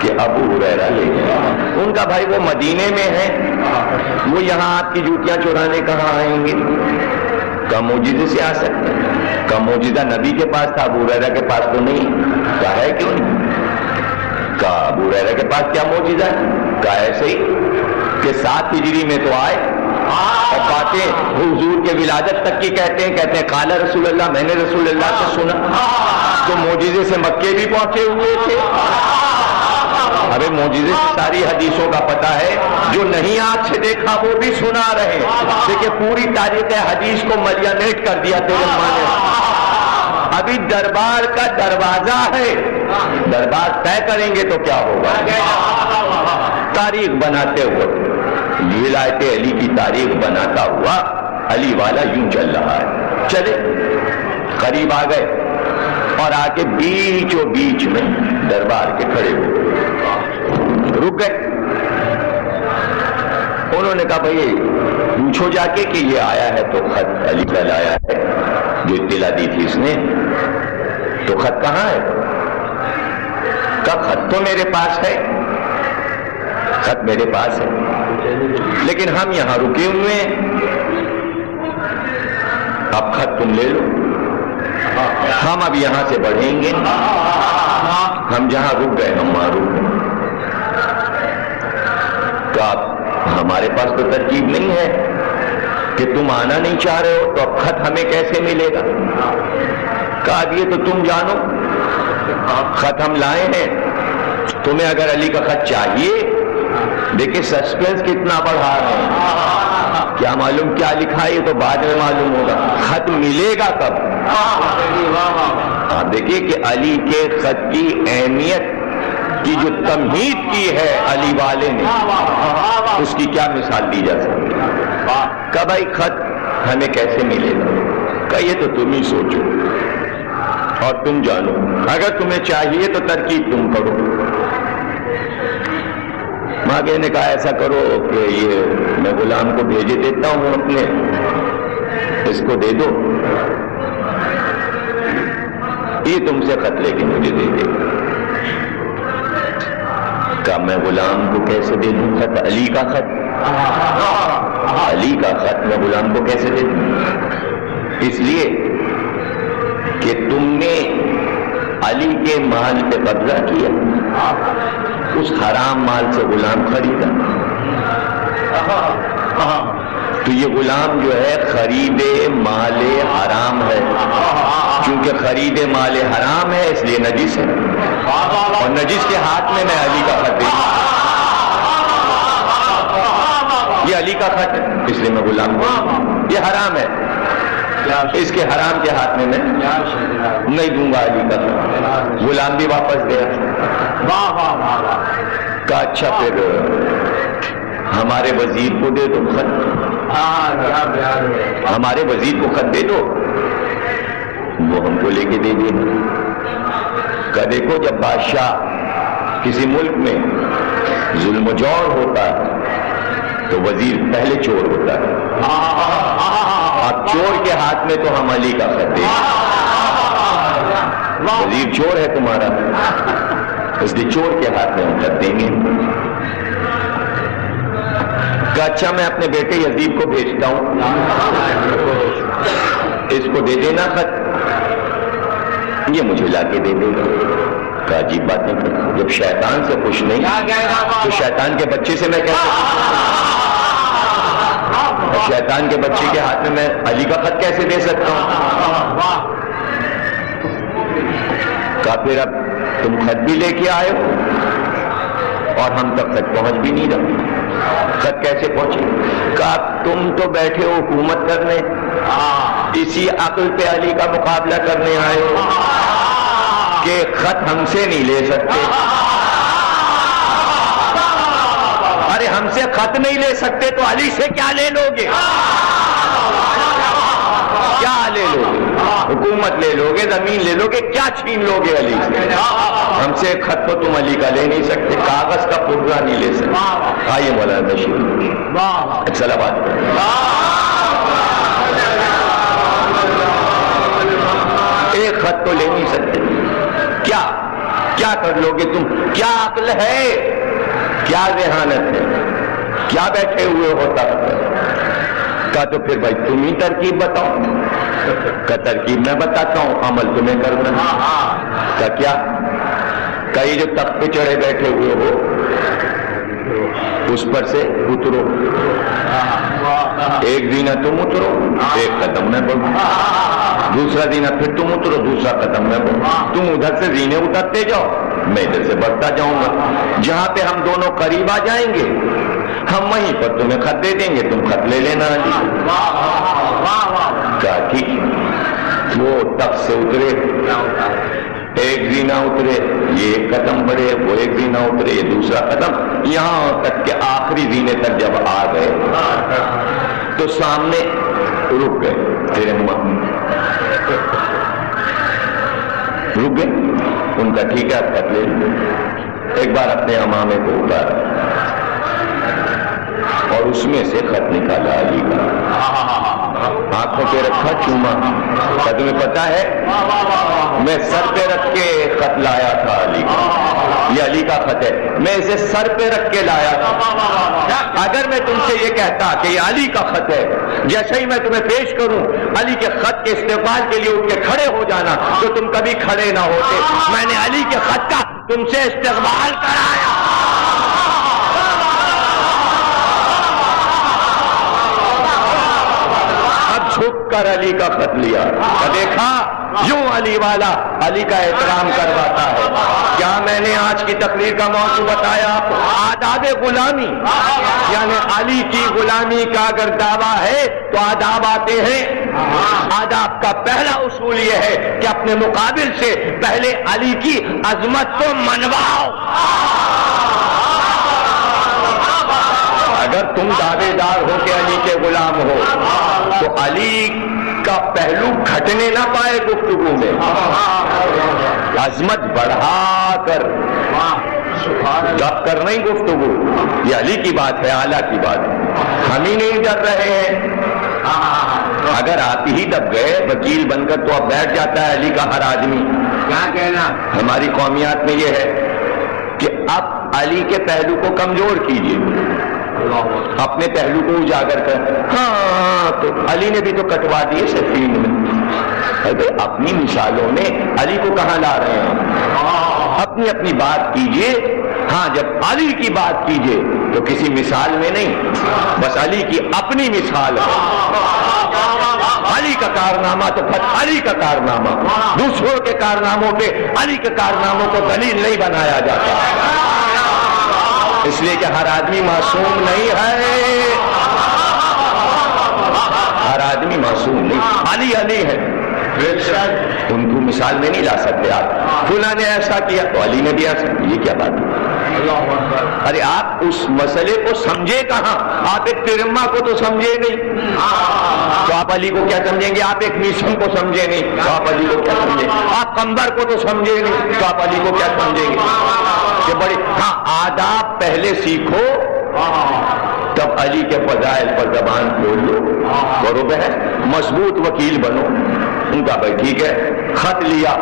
کہ ابو ہریرہ لے گئے، ان کا بھائی وہ مدینے میں ہے، وہ یہاں آپ کی جوتیاں چرانے کہاں آئیں گے؟ کا معجزے سے آ سکتے ہیں، کا معجزہ نبی کے پاس تھا، ابو ہریرہ کے پاس تو نہیں، کہا ہے کیوں نہیں؟ کہا ابو ہریرہ کے پاس کیا معجزہ ہے؟ کہا ایسے ہی کہ 7 ہجری میں تو آئے اور باتیں حضور کے ولادت تک کی کہتے ہیں قال رسول اللہ، میں نے رسول اللہ سے سنا، تو معجزے سے مکے بھی پہنچے ہوئے تھے۔ ہمیں معجزے سے ساری حدیثوں کا پتہ ہے، جو نہیں آنکھ سے دیکھا وہ بھی سنا رہے، دیکھیں پوری تاریخ حدیث کو ملیانیٹ کر دیا تیرے ماں نے۔ ابھی دربار کا دروازہ ہے، دربار طے کریں گے تو کیا ہوگا؟ تاریخ بناتے ہوئے، ولایت علی کی تاریخ بناتا ہوا علی والا یوں چل رہا ہے۔ چلے قریب آ گئے اور آ کے بیچوں بیچ میں دربار کے کھڑے ہوئے، رک گئے۔ انہوں نے کہا بھئی پوچھو جا کے کہ یہ آیا ہے تو خط علی کا لایا ہے، جو اطلاع دی تھی اس نے، تو خط کہاں ہے؟ کہا خط تو میرے پاس ہے، خط میرے پاس ہے، لیکن ہم یہاں رکے ہوئے ہیں، اب خط تم لے لو، ہم اب یہاں سے بڑھیں گے، ہم جہاں رک گئے ہم وہاں رک گئے۔ کہا ہمارے پاس تو ترکیب نہیں ہے کہ تم آنا نہیں چاہ رہے ہو تو اب خط ہمیں کیسے ملے گا؟ کہا یہ تو تم جانو، خط ہم لائے ہیں، تمہیں اگر علی کا خط چاہیے، دیکھیں سسپینس کتنا بڑھا رہے ہیں، کیا معلوم کیا لکھا ہے، یہ تو بعد میں معلوم ہوگا، خط ملے گا کب؟ آپ دیکھیے کہ علی کے خط کی اہمیت کی جو تمہید کی ہے علی والے نے، اس کی کیا مثال دی جا سکتی ہے؟ کہ بھائی خط ہمیں کیسے ملے گا؟ کہ یہ تو تم ہی سوچو اور تم جانو، اگر تمہیں چاہیے تو ترکیب تم کرو۔ ماں نے کہا ایسا کرو کہ یہ میں غلام کو بھیجے دیتا ہوں اپنے، اس کو دے دو، یہ تم سے خط لے کے مجھے دے دے۔ کہا میں غلام کو کیسے دے دوں خط؟ علی کا خط، علی کا خط میں غلام کو کیسے دے دوں؟ اس لیے کہ تم نے علی کے مال پہ قبضہ کیا، اس حرام مال سے غلام خریدا، تو یہ غلام جو ہے خرید مال حرام ہے، چونکہ خرید مال حرام ہے اس لیے نجس ہے، اور نجس کے ہاتھ میں میں علی کا خط دے دوں، یہ علی کا خط ہے اس لیے میں غلام کو، یہ حرام ہے، اس کے حرام کے ہاتھ میں نہیں دوں گا علی کا خط۔ غلام بھی واپس گیا۔ کہا اچھا پھر ہمارے وزیر کو دے دو خط، ہمارے وزیر کو خط دے دو، وہ ہم کو لے کے دے دے۔ کہ دیکھو جب بادشاہ کسی ملک میں ظلم و جور ہوتا ہے تو وزیر پہلے چور ہوتا ہے، اب چور کے ہاتھ میں تو ہم علی کا خط دیں، وزیر چور ہے تمہارا، اس لیے چور کے ہاتھ میں ہم خط دیں گے۔ کہ اچھا میں اپنے بیٹے یزید کو بھیجتا ہوں، اس کو دے دینا خط، یہ مجھے لا کے دے دے گا۔ کہ عجیب بات نہیں، جب شیطان سے خوش نہیں تو شیطان کے بچے سے میں کیسے خوش؟ شیطان کے بچے کے ہاتھ میں میں علی کا خط کیسے دے سکتا ہوں؟ کہا پھر اب تم خط بھی لے کے آئے ہو اور ہم تک خط پہنچ بھی نہیں رہا، خط کیسے پہنچے؟ کہا تم تو بیٹھے ہو حکومت کرنے، اسی عقل پہ علی کا مقابلہ کرنے آئے ہو کہ خط ہم سے نہیں لے سکتے۔ ارے ہم سے خط نہیں لے سکتے تو علی سے کیا لے لو گے؟ کیا لے لو گے؟ حکومت لے لو گے، زمین لے لو گے، کیا چھین لو گے علی سے؟ ہم سے خط تو تم علی کا لے نہیں سکتے، کاغذ کا پرزہ نہیں لے سکتے۔ آئیے مولانا تشریف اچھا بات، ایک خط تو لے نہیں سکتے، کیا کر لو گے تم؟ کیا عقل ہے، کیا ذہانت ہے، کیا بیٹھے ہوئے ہوتا؟ کہا تو پھر بھائی تم ہی ترکیب بتاؤ۔ کہ ترکیب میں بتاتا ہوں، عمل تمہیں کرنا ہے۔ کہ کیا؟ کہ یہ جو تخت پہ چڑھے بیٹھے ہوئے ہو اس پر سے اترو، ایک زینہ تم اترو، ایک قدم میں بڑھو، دوسرا زینہ پھر تم اترو، دوسرا قدم میں بڑھو، تم ادھر سے زینے اترتے جاؤ، میں ادھر سے بڑھتا جاؤں گا، جہاں پہ ہم دونوں قریب آ جائیں گے ہم وہیں پر تمہیں خط دے دیں گے، تم خط لے لینا علی۔ کہا ٹھیک۔ وہ تخت سے اترے، ایک زینہ اترے، یہ ایک قدم بڑھے، وہ ایک زینہ اترے، یہ دوسرا قدم، یہاں تک کہ آخری زینے تک جب آ گئے تو سامنے رک گئے، تیرے رک گئے، ان کا ٹھیک ہے خط لے لیں۔ ایک بار اپنے امامے کو اتارا اور اس میں سے خط نکالا علی کا، آنکھوں پہ رکھا، چوما۔ تمہیں پتا ہے میں سر پہ رکھ کے خط لایا تھا علی کا، یہ علی کا خط ہے، میں اسے سر پہ رکھ کے لایا تھا۔ اگر میں تم سے یہ کہتا کہ یہ علی کا خط ہے، جیسے ہی میں تمہیں پیش کروں علی کے خط کے استقبال کے لیے اٹھ کے کھڑے ہو جانا، تو تم کبھی کھڑے نہ ہوتے۔ میں نے علی کے خط کا تم سے استقبال کرایا۔ کر علی کا خط لیا، دیکھا یوں علی والا علی کا احترام کرواتا ہے۔ کیا میں نے آج کی تقریر کا موضوع بتایا آپ کو؟ آداب غلامی، یعنی علی کی غلامی کا اگر دعویٰ ہے تو آداب آتے ہیں۔ آداب کا پہلا اصول یہ ہے کہ اپنے مقابل سے پہلے علی کی عظمت کو منواؤ۔ اگر تم دعوے دار ہو کہ علی کے غلام ہو تو علی کا پہلو گھٹنے نہ پائے گفتگو میں، عظمت بڑھا کر دب کر نہیں گفتگو۔ یہ علی کی بات ہے، اعلیٰ کی بات ہے، ہم ہی نہیں ڈر رہے ہیں۔ اگر آپ ہی دب گئے وکیل بن کر تو اب بیٹھ جاتا ہے علی کا ہر آدمی۔ کیا کہنا؟ ہماری قومیات میں یہ ہے کہ اب علی کے پہلو کو کمزور کیجیے، اپنے پہلو کو اجاگر کر۔ ہاں تو علی نے بھی تو کٹوا دیے صفین میں، اپنی مثالوں میں علی کو کہاں لا رہے ہیں؟ اپنی اپنی بات کیجئے۔ ہاں جب علی کی بات کیجئے تو کسی مثال میں نہیں، بس علی کی اپنی مثال ہے۔ علی کا کارنامہ تو پھر علی کا کارنامہ، دوسروں کے کارناموں پہ علی کے کارناموں کو دلیل نہیں بنایا جاتا، اس لیے کہ ہر آدمی معصوم نہیں ہے، ہر آدمی معصوم نہیں۔ علی علی ہے، ان کو مثال میں نہیں لا سکتے آپ، فلاں نے ایسا کیا تو علی نے بھی ایسا کیا، یہ کیا بات ہے؟ ارے آپ اس مسئلے کو سمجھے کہاں؟ آپ ایک ترما کو تو سمجھے نہیں تو آپ علی کو کیا سمجھیں گے؟ آپ ایک میسم کو سمجھے نہیں تو آپ علی کو کیا سمجھیں گے؟ آپ قمبر کو تو سمجھے نہیں تو آپ علی کو کیا سمجھیں گے؟ کہ بڑی ہاں آداب پہلے سیکھو تب علی کے فضائل پر زبان کھول لو، کرو بحث، مضبوط وکیل بنو۔ ان کا بھائی ٹھیک ہے، خط لیا،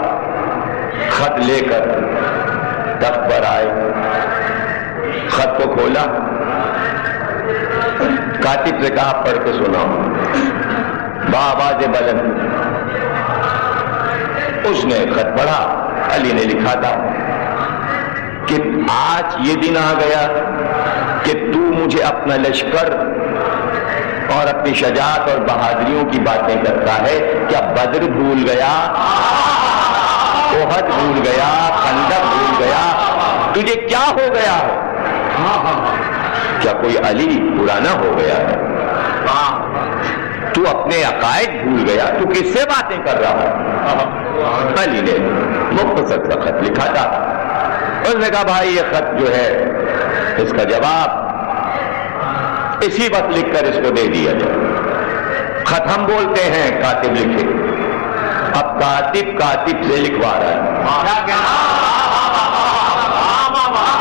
خط لے کر تخت پر آئے، خط کو کھولا، کاتب سے کہا پڑھ کے سناؤ بآواز بلند۔ اس نے خط پڑھا، علی نے لکھا تھا کہ آج یہ دن آ گیا کہ تو مجھے اپنا لشکر اور اپنی شجاعت اور بہادریوں کی باتیں کرتا ہے، کیا بدر بھول گیا، احد بھول گیا، خندق بھول گیا، تجھے کیا ہو گیا ہے؟ کیا کوئی علی پرانا ہو گیا ہے؟ تو اپنے عقائد بھول گیا، تو کس سے باتیں کر رہا ہے؟ علی نے مختصر سا خط لکھا تھا، اس نے کہا بھائی یہ خط جو ہے اس کا جواب اسی وقت لکھ کر اس کو دے دیا جائے۔ خط ہم بولتے ہیں، کاتب لکھے، اب کاتب سے لکھوا رہا ہے۔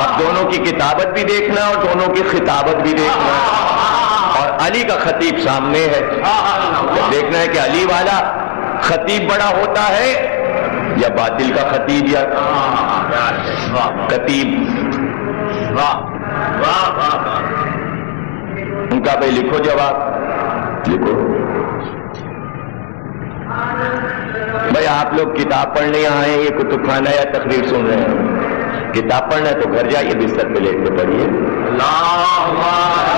اب دونوں کی کتابت بھی دیکھنا اور دونوں کی خطابت بھی دیکھنا، اور علی کا خطیب سامنے ہے، دیکھنا ہے کہ علی والا خطیب بڑا ہوتا ہے یا باطل کا خطیب یا کتیب۔ ان کا بھائی لکھو جواب، لکھو۔ بھائی آپ لوگ کتاب پڑھنے آئے ہیں، یہ کتب خانہ یا تقریر سن رہے ہیں؟ کتاب پڑھنا ہے تو گھر جائیے، بستر پہ لیٹ کے پڑھیے،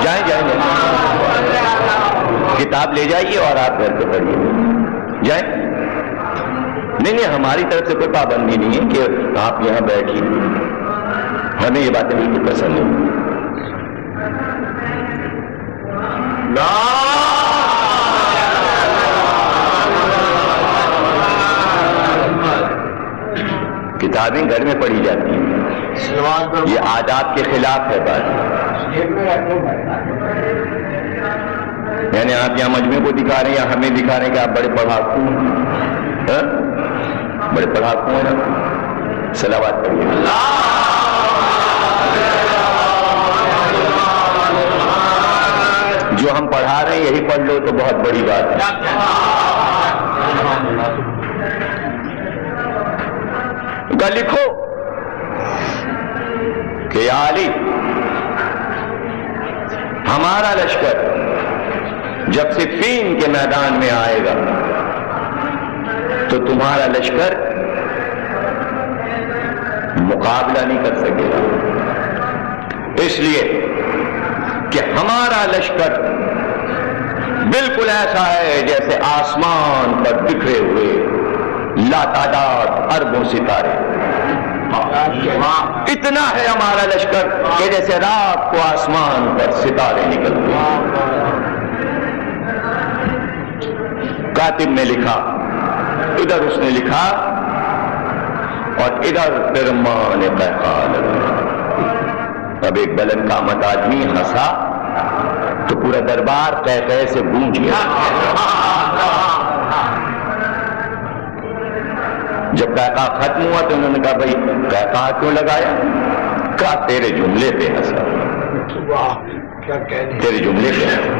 جائیں کتاب لے جائیے اور آپ گھر پہ پڑھیے، جائیں۔ نہیں ہماری طرف سے کوئی پابندی نہیں ہے کہ آپ یہاں بیٹھیے، ہمیں یہ باتیں بالکل پسند نہیں۔ کتابیں گھر میں پڑھی جاتی ہیں، یہ آداب کے خلاف ہے بات۔ یعنی آپ یہاں مجمع کو دکھا رہے ہیں یا ہمیں دکھا رہے ہیں کہ آپ بڑے پڑھاکو ہیں، بڑے پڑھاکو ہیں نا؟ صلوات پڑھیے۔ جو ہم پڑھا رہے ہیں یہی پڑھ لو تو بہت بڑی بات ہے۔ لکھو کہ یا علی، ہمارا لشکر جب صفین کے میدان میں آئے گا تو تمہارا لشکر مقابلہ نہیں کر سکے گا، اس لیے کہ ہمارا لشکر بالکل ایسا ہے جیسے آسمان پر بکھرے ہوئے لاتعداد اربوں ستارے. اتنا ہے ہمارا لشکر کہ جیسے رات کو آسمان پر ستارے نکلتے ہیں. کاتب نے لکھا، ادھر اس نے لکھا اور ادھر فرمان قیقال. اب ایک بلند قامت آدمی ہنسا تو پورا دربار قہقہے سے گونج گیا. جب قہقہ ختم ہوا تو انہوں نے کہا بھائی قہقہ کیوں لگایا؟ کہا تیرے جملے پہ ہنسا. تیرے جملے پہ ہنسا.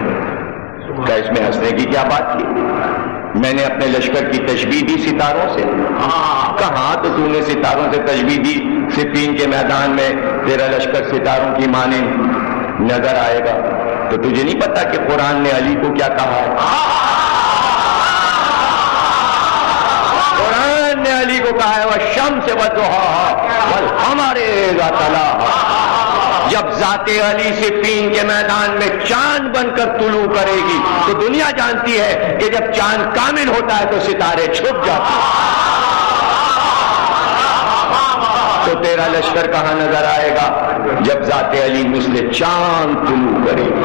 کہا اس میں ہنسنے کی کیا بات تھی؟ میں نے اپنے لشکر کی تشبیہ دی ستاروں سے. کہاں تو نے ستاروں سے تشبیہ دی؟ صفین کے میدان میں تیرا لشکر ستاروں کی مانند نظر آئے گا. تو تجھے نہیں پتا کہ قرآن نے علی کو کیا کہا ہے؟ قرآن نے علی کو کہا ہے والشمس وضحاها والقمر اذا تلاها. جب ذات علی صفین کے میدان میں چاند بن کر طلوع کرے گی تو دنیا جانتی ہے کہ جب چاند کامل ہوتا ہے تو ستارے چھپ جاتے ہیں. تو تیرا لشکر کہاں نظر آئے گا؟ جب ذات علی مثل چاند طلوع کرے گی.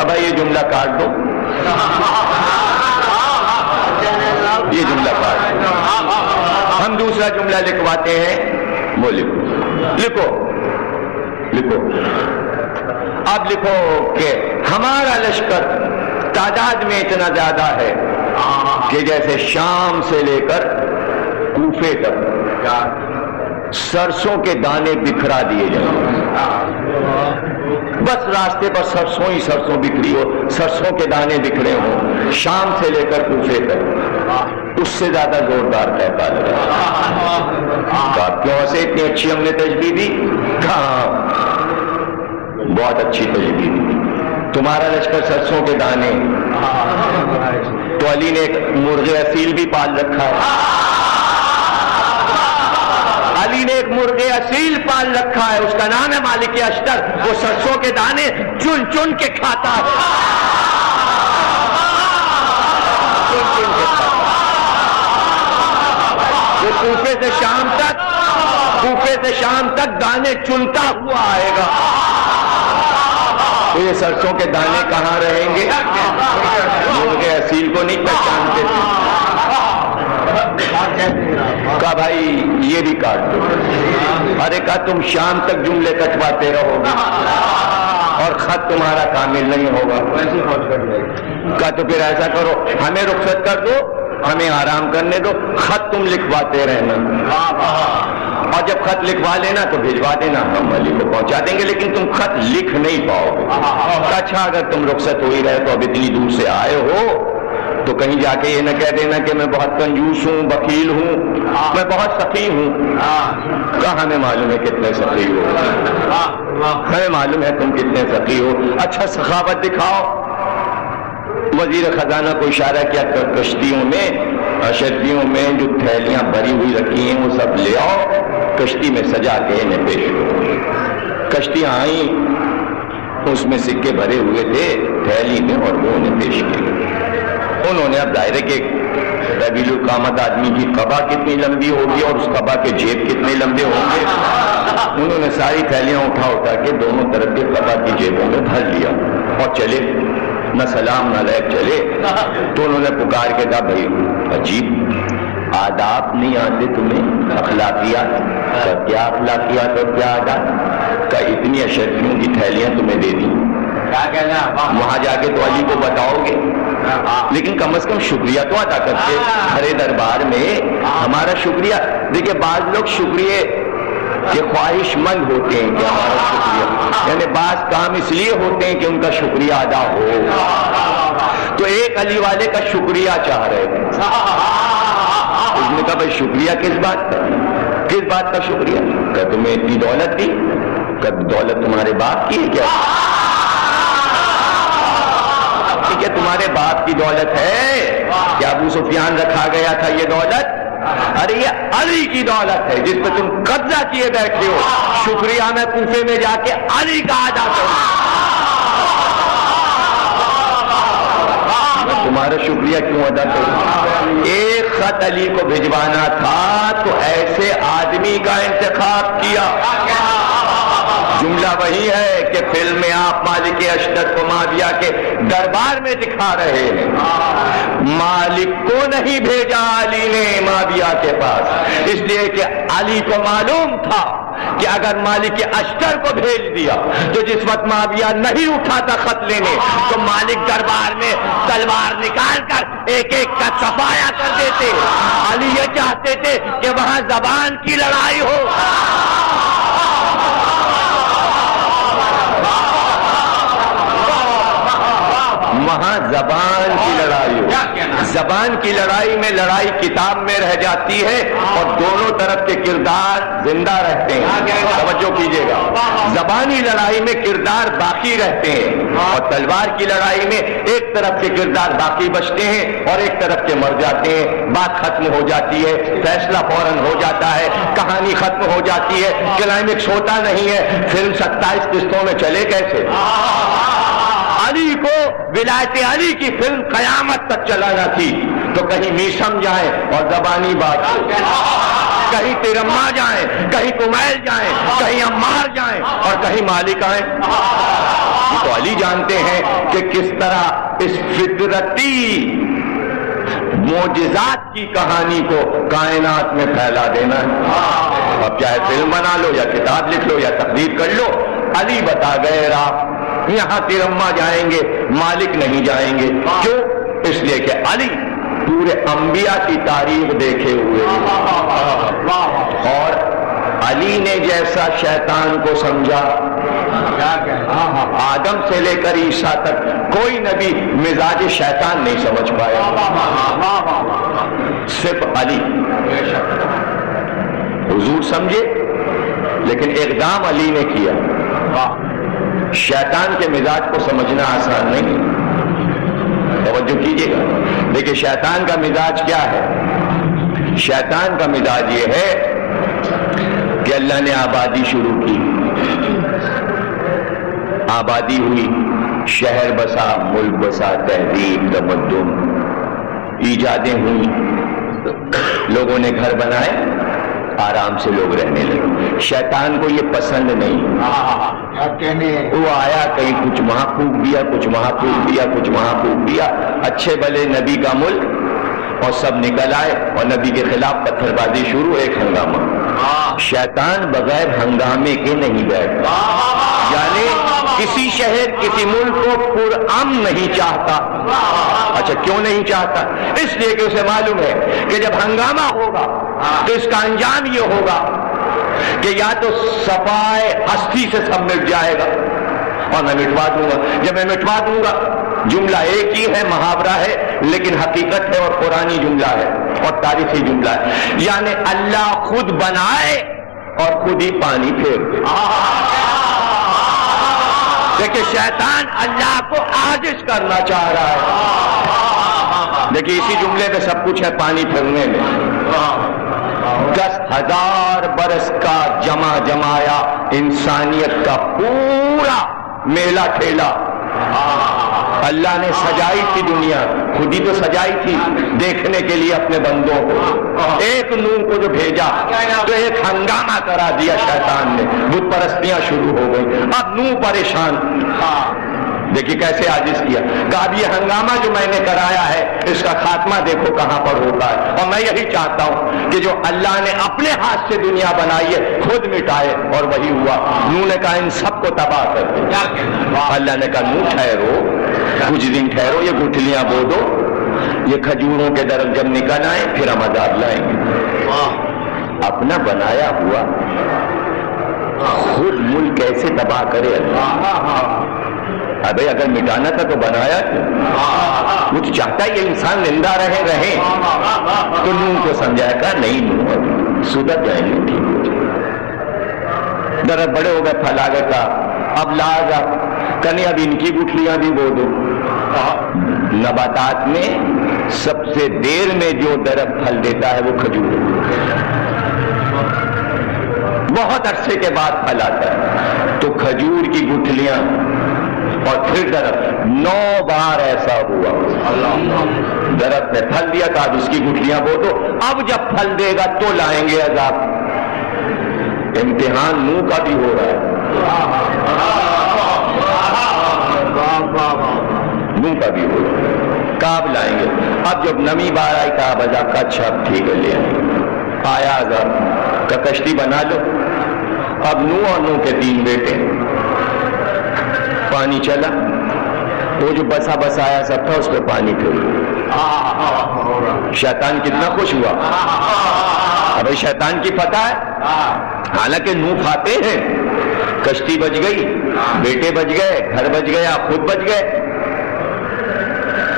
اب یہ جملہ کاٹ دو، یہ جملہ کاٹ دو. ہم دوسرا جملہ لکھواتے ہیں. وہ لکھو لکھو. اب لکھو کہ ہمارا لشکر تعداد میں اتنا زیادہ ہے کہ جیسے شام سے لے کر کوفے تک سرسوں کے دانے بکھرا دیے جائیں. بس راستے پر سرسوں ہی سرسوں بکھری ہو، سرسوں کے دانے بکھرے ہوں شام سے لے کر کوفے تک. اس سے زیادہ زوردار کہتا ہے. کیوں سے اتنی اچھی ہم نے تشبیہ دی؟ کہاں بہت اچھی تشبیہ دی. تمہارا لشکر سرسوں کے دانے، تو علی نے ایک مرغ اصیل بھی پال رکھا ہے. علی نے ایک مرغ اصیل پال رکھا ہے، اس کا نام ہے مالک اشتر. وہ سرسوں کے دانے چن چن کے کھاتا ہے. وہ کوفے سے شام تک دانے چنتا ہوا آئے گا. تو یہ سرسوں کے دانے کہاں رہیں گے؟ مرغ اصیل کو نہیں پہچانتے تھے. کہا بھائی یہ بھی کاٹ دو. ارے کہا تم شام تک جملے کٹواتے رہو گے اور خط تمہارا کامل نہیں ہوگا. کہا تو پھر ایسا کرو، ہمیں رخصت کر دو، ہمیں آرام کرنے دو، خط تم لکھواتے رہنا. اور جب خط لکھوا لینا تو بھجوا دینا، ہم علی کو پہنچا دیں گے، لیکن تم خط لکھ نہیں پاؤ گے. اچھا اگر تم رخصت ہو ہی رہے تو اب اتنی دور سے آئے ہو تو کہیں جا کے یہ نہ کہہ دینا کہ میں بہت کنجوس ہوں، بخیل ہوں، میں بہت سخی ہوں. کہاں ہمیں معلوم ہے کتنے سخی ہو، ہمیں معلوم ہے تم کتنے سخی ہو. اچھا سخاوت دکھاؤ. وزیر خزانہ کو اشارہ کیا کر کشتیوں میں، اشرفیوں میں جو تھیلیاں بھری ہوئی رکھی ہیں وہ سب لے آؤ، کشتی میں سجا کے انہیں پیش کرو. کشتیاں آئیں، اس میں سکے بھرے ہوئے تھے تھیلی میں اور وہ انہیں پیش کیے. انہوں نے اب ظاہر ہے کہ طویل القامت آدمی کی قبا کتنی لمبی ہوگی اور اس قبا کے جیب کتنے لمبے ہوں گے. انہوں نے ساری تھیلیاں اٹھا کے دونوں طرف کے قبا کی جیبوں میں بھر لیا اور چلے. نہ سلام نہ لیک چلے. تو انہوں نے پکار کے کہا بھائی عجیب آداب نہیں آتے تمہیں، اخلاقیات. کیا اخلاقیات اور کیا آداب؟ کہ اتنی اشرفیوں کی تھیلیاں تمہیں دے دی، وہاں جا کے تو علی کو بتاؤ گے، لیکن کم از کم شکریہ تو ادا کرتے. ہرے دربار میں ہمارا شکریہ. دیکھیں بعض لوگ شکریہ کے خواہش مند ہوتے ہیں کہ ہمارا شکریہ، یعنی بعض کام اس لیے ہوتے ہیں کہ ان کا شکریہ ادا ہو. تو ایک علی والے کا شکریہ چاہ رہے تھے. اس نے کہا بھائی شکریہ کس بات کا؟ کس بات کا شکریہ؟ کہ تمہیں اتنی دولت دی؟ کہ دولت تمہارے باپ کی ہے کیا؟ کہ تمہارے باپ کی دولت ہے کیا؟ ابو سفیان رکھا گیا تھا یہ دولت؟ ارے یہ علی کی دولت ہے جس پہ تم قبضہ کیے بیٹھے ہو. شکریہ میں کوفے میں جا کے علی کا ادا کروں. تمہارا شکریہ کیوں ادا کروں؟ ایک خط علی کو بھجوانا تھا تو ایسے آدمی کا انتخاب کیا. جملہ وہی ہے کہ فلم میں آپ مالک اشتر کو معاویہ کے دربار میں دکھا رہے ہیں. مالک کو نہیں بھیجا علی نے معاویہ کے پاس، اس لیے کہ علی کو معلوم تھا کہ اگر مالک اشتر کو بھیج دیا تو جس وقت معاویہ نہیں اٹھا تھا خط لینے تو مالک دربار میں تلوار نکال کر ایک ایک کا صفایا کر دیتے. علی یہ چاہتے تھے کہ وہاں زبان کی لڑائی ہو. وہاں زبان کی لڑائی ہو. زبان کی لڑائی میں لڑائی کتاب میں رہ جاتی ہے اور دونوں طرف کے کردار زندہ رہتے ہیں. توجہ کیجیے گا، زبانی لڑائی میں کردار باقی رہتے ہیں اور تلوار کی لڑائی میں ایک طرف کے کردار باقی بچتے ہیں اور ایک طرف کے مر جاتے ہیں. بات ختم ہو جاتی ہے، فیصلہ فوراً ہو جاتا ہے، کہانی ختم ہو جاتی ہے، کلائمیکس ہوتا نہیں ہے. فلم 27 قسطوں میں چلے کیسے؟ علی کو ولایت علی کی فلم قیامت تک چلانا تھی تو کہیں میشم جائیں اور زبانی بات ہو، کہیں تیرما جائیں، کہیں کمیل جائیں، کہیں عمار جائیں اور کہیں مالک آئیں. تو علی جانتے ہیں کہ کس طرح اس فطرتی معجزات کی کہانی کو کائنات میں پھیلا دینا ہے. اب چاہے فلم بنا لو یا کتاب لکھ لو یا تقریر کر لو، علی بتا گئے راہ. یہاں تیرما جائیں گے، مالک نہیں جائیں گے. کیوں؟ اس لیے کہ علی پورے انبیاء کی تاریخ دیکھے ہوئے اور علی نے جیسا شیطان کو سمجھا، آدم سے لے کر عیسیٰ تک کوئی نبی مزاج شیطان نہیں سمجھ پایا، صرف علی. حضور سمجھے لیکن اقدام علی نے کیا. شیطان کے مزاج کو سمجھنا آسان نہیں. توجہ کیجیے گا، دیکھیں شیطان کا مزاج کیا ہے. شیطان کا مزاج یہ ہے کہ اللہ نے آبادی شروع کی، آبادی ہوئی، شہر بسا، ملک بسا، تہذیب، تمدن، ایجادیں ہوئی، لوگوں نے گھر بنائے، آرام سے لوگ رہنے لگے. شیطان کو یہ پسند نہیں. وہ آیا کہیں کچھ وہاں پھونک دیا، کچھ وہاں پھونک دیا، کچھ وہاں پھونک دیا. اچھے بھلے نبی کا ملک اور سب نکل آئے اور نبی کے خلاف پتھر بازی شروع، ایک ہنگامہ. شیطان بغیر ہنگامے کے نہیں بیٹھتا. یعنی کسی شہر کسی ملک کو پرامن نہیں چاہتا. اچھا کیوں نہیں چاہتا؟ اس لیے کہ اسے معلوم ہے کہ جب ہنگامہ ہوگا تو اس کا انجام یہ ہوگا کہ یا تو صفائے ہستی سے سب مٹ جائے گا اور میں مٹوا دوں گا. جب میں مٹوا دوں گا، جملہ ایک ہی ہے، محاورہ ہے لیکن حقیقت ہے اور قرآنی جملہ ہے اور تاریخی جملہ ہے. یعنی اللہ خود بنائے اور خود ہی پانی پھیر دے. دیکھیں شیطان اللہ کو عاجز کرنا چاہ رہا ہے. دیکھیں اسی جملے میں سب کچھ ہے پانی پھرنے میں. 10,000 برس کا جمع جمایا انسانیت کا پورا میلہ ٹھیلا اللہ نے سجائی تھی. دنیا خود ہی تو سجائی تھی دیکھنے کے لیے اپنے بندوں کو. ایک نوح کو جو بھیجا تو ایک ہنگامہ کرا دیا شیطان نے، بت پرستیاں شروع ہو گئی. اب نوح پریشان. دیکھیے کیسے عاجز کیا. کہ اب یہ ہنگامہ جو میں نے کرایا ہے اس کا خاتمہ دیکھو کہاں پر ہوتا ہے. اور میں یہی چاہتا ہوں کہ جو اللہ نے اپنے ہاتھ سے دنیا بنائی ہے خود مٹائے، اور وہی ہوا. نوح نے کہا ان سب کو تباہ کر دو. اللہ نے کہا نوح ٹھہرو، کچھ دن ٹھہرو، یہ گٹھلیاں بو دو، یہ کھجوروں کے درخت جب نکل آئے پھر ہم عذاب لائیں گے. اپنا بنایا ہوا خود ملک کیسے تباہ کرے اللہ. ابھی اگر مٹانا تھا تو بنایا کیوں؟ وہ تو چاہتا ہے کہ انسان زندہ رہے. تو نوح کو سمجھایا کہا نہیں نوح سدھر جائیں گے، ٹھیک ہو جائے. درخت بڑے ہو گئے، پھل آ گیا تھا. اب لاگا کہیں اب ان کی گٹھلیاں بھی بو دو. نباتات میں سب سے دیر میں جو درخت پھل دیتا ہے وہ کھجور، بہت عرصے کے بعد پھل آتا ہے. تو کھجور کی گٹھلیاں اور پھر درخت 9 بار ایسا ہوا، درخت نے پھل دیا تھا، اب اس کی گٹھلیاں بو دو، اب جب پھل دے گا تو لائیں گے عذاب۔ امتحان نوح کا بھی ہو رہا ہے، نوح کا بھی ہو رہا ہے، کاب لائیں گے۔ اب جب نمی بار آئی کاب عذاب کا، اچھا ٹھیک ہے لے آیا عذاب کا، کشتی بنا لو۔ اب نوح اور نوح کے 3 بیٹے، پانی چلا، وہ جو بسا بسایا سب تھا اس پہ پانی پھر، شیطان کتنا خوش ہوا، ابھی شیطان کی فتح ہے، حالانکہ نوح کھاتے ہیں، کشتی بچ گئی، بیٹے بچ گئے، گھر بچ گیا، خود بچ گئے۔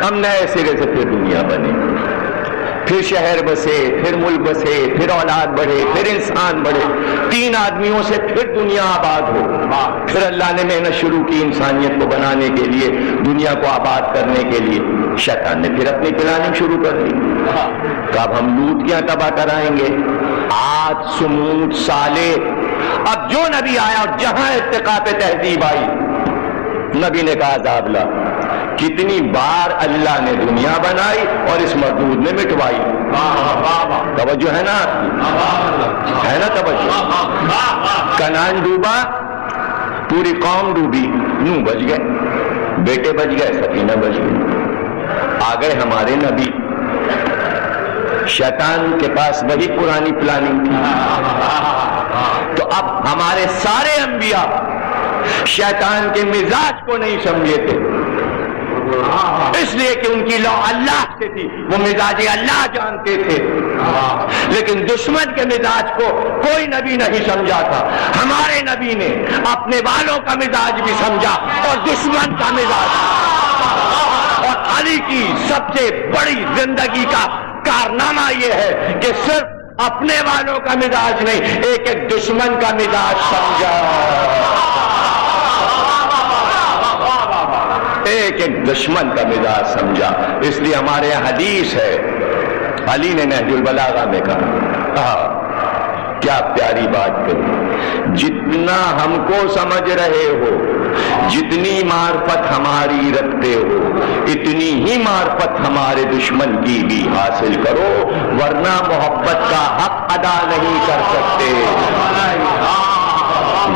ہم نئے سرے سے پھر دنیا بنے، پھر شہر بسے، پھر ملک بسے، پھر اولاد بڑھے، پھر انسان بڑھے، 3 آدمیوں سے پھر دنیا آباد ہو۔ پھر اللہ نے محنت شروع کی انسانیت کو بنانے کے لیے، دنیا کو آباد کرنے کے لیے۔ شیطان نے پھر اپنی پلاننگ شروع کر دی کہ اب ہم لوط کیا تباہ کرائیں گے، عاد، سمود، صالح۔ اب جو نبی آیا جہاں ارتقاء پہ تہذیب آئی، نبی نے کہا عذاب لا۔ کتنی بار اللہ نے دنیا بنائی اور اس مردود نے مٹوائی۔ توجہ ہے نا آپ کی، ہے نا توجہ؟ کنعان ڈوبا، پوری قوم ڈوبی، نوح بچ گئے، بیٹے بچ گئے، سفینہ بچ گئی۔ آ گئے ہمارے نبی، شیطان کے پاس وہی پرانی پلاننگ تھی، تو اب ہمارے سارے انبیاء شیطان کے مزاج کو نہیں سمجھے تھے، اس لیے کہ ان کی لو اللہ سے تھی، وہ مزاج اللہ جانتے تھے، لیکن دشمن کے مزاج کو کوئی نبی نہیں سمجھا تھا۔ ہمارے نبی نے اپنے والوں کا مزاج بھی سمجھا اور دشمن کا مزاج، اور علی کی سب سے بڑی زندگی کا کارنامہ یہ ہے کہ صرف اپنے والوں کا مزاج نہیں، ایک ایک دشمن کا مزاج سمجھا، ایک ایک دشمن کا مزاج سمجھا۔ اس لیے ہمارے یہاں حدیث ہے، علی نے نہج البلاغہ میں کہا، کیا پیاری بات کہی، جتنا ہم کو سمجھ رہے ہو، جتنی معرفت ہماری رکھتے ہو، اتنی ہی معرفت ہمارے دشمن کی بھی حاصل کرو، ورنہ محبت کا حق ادا نہیں کر سکتے۔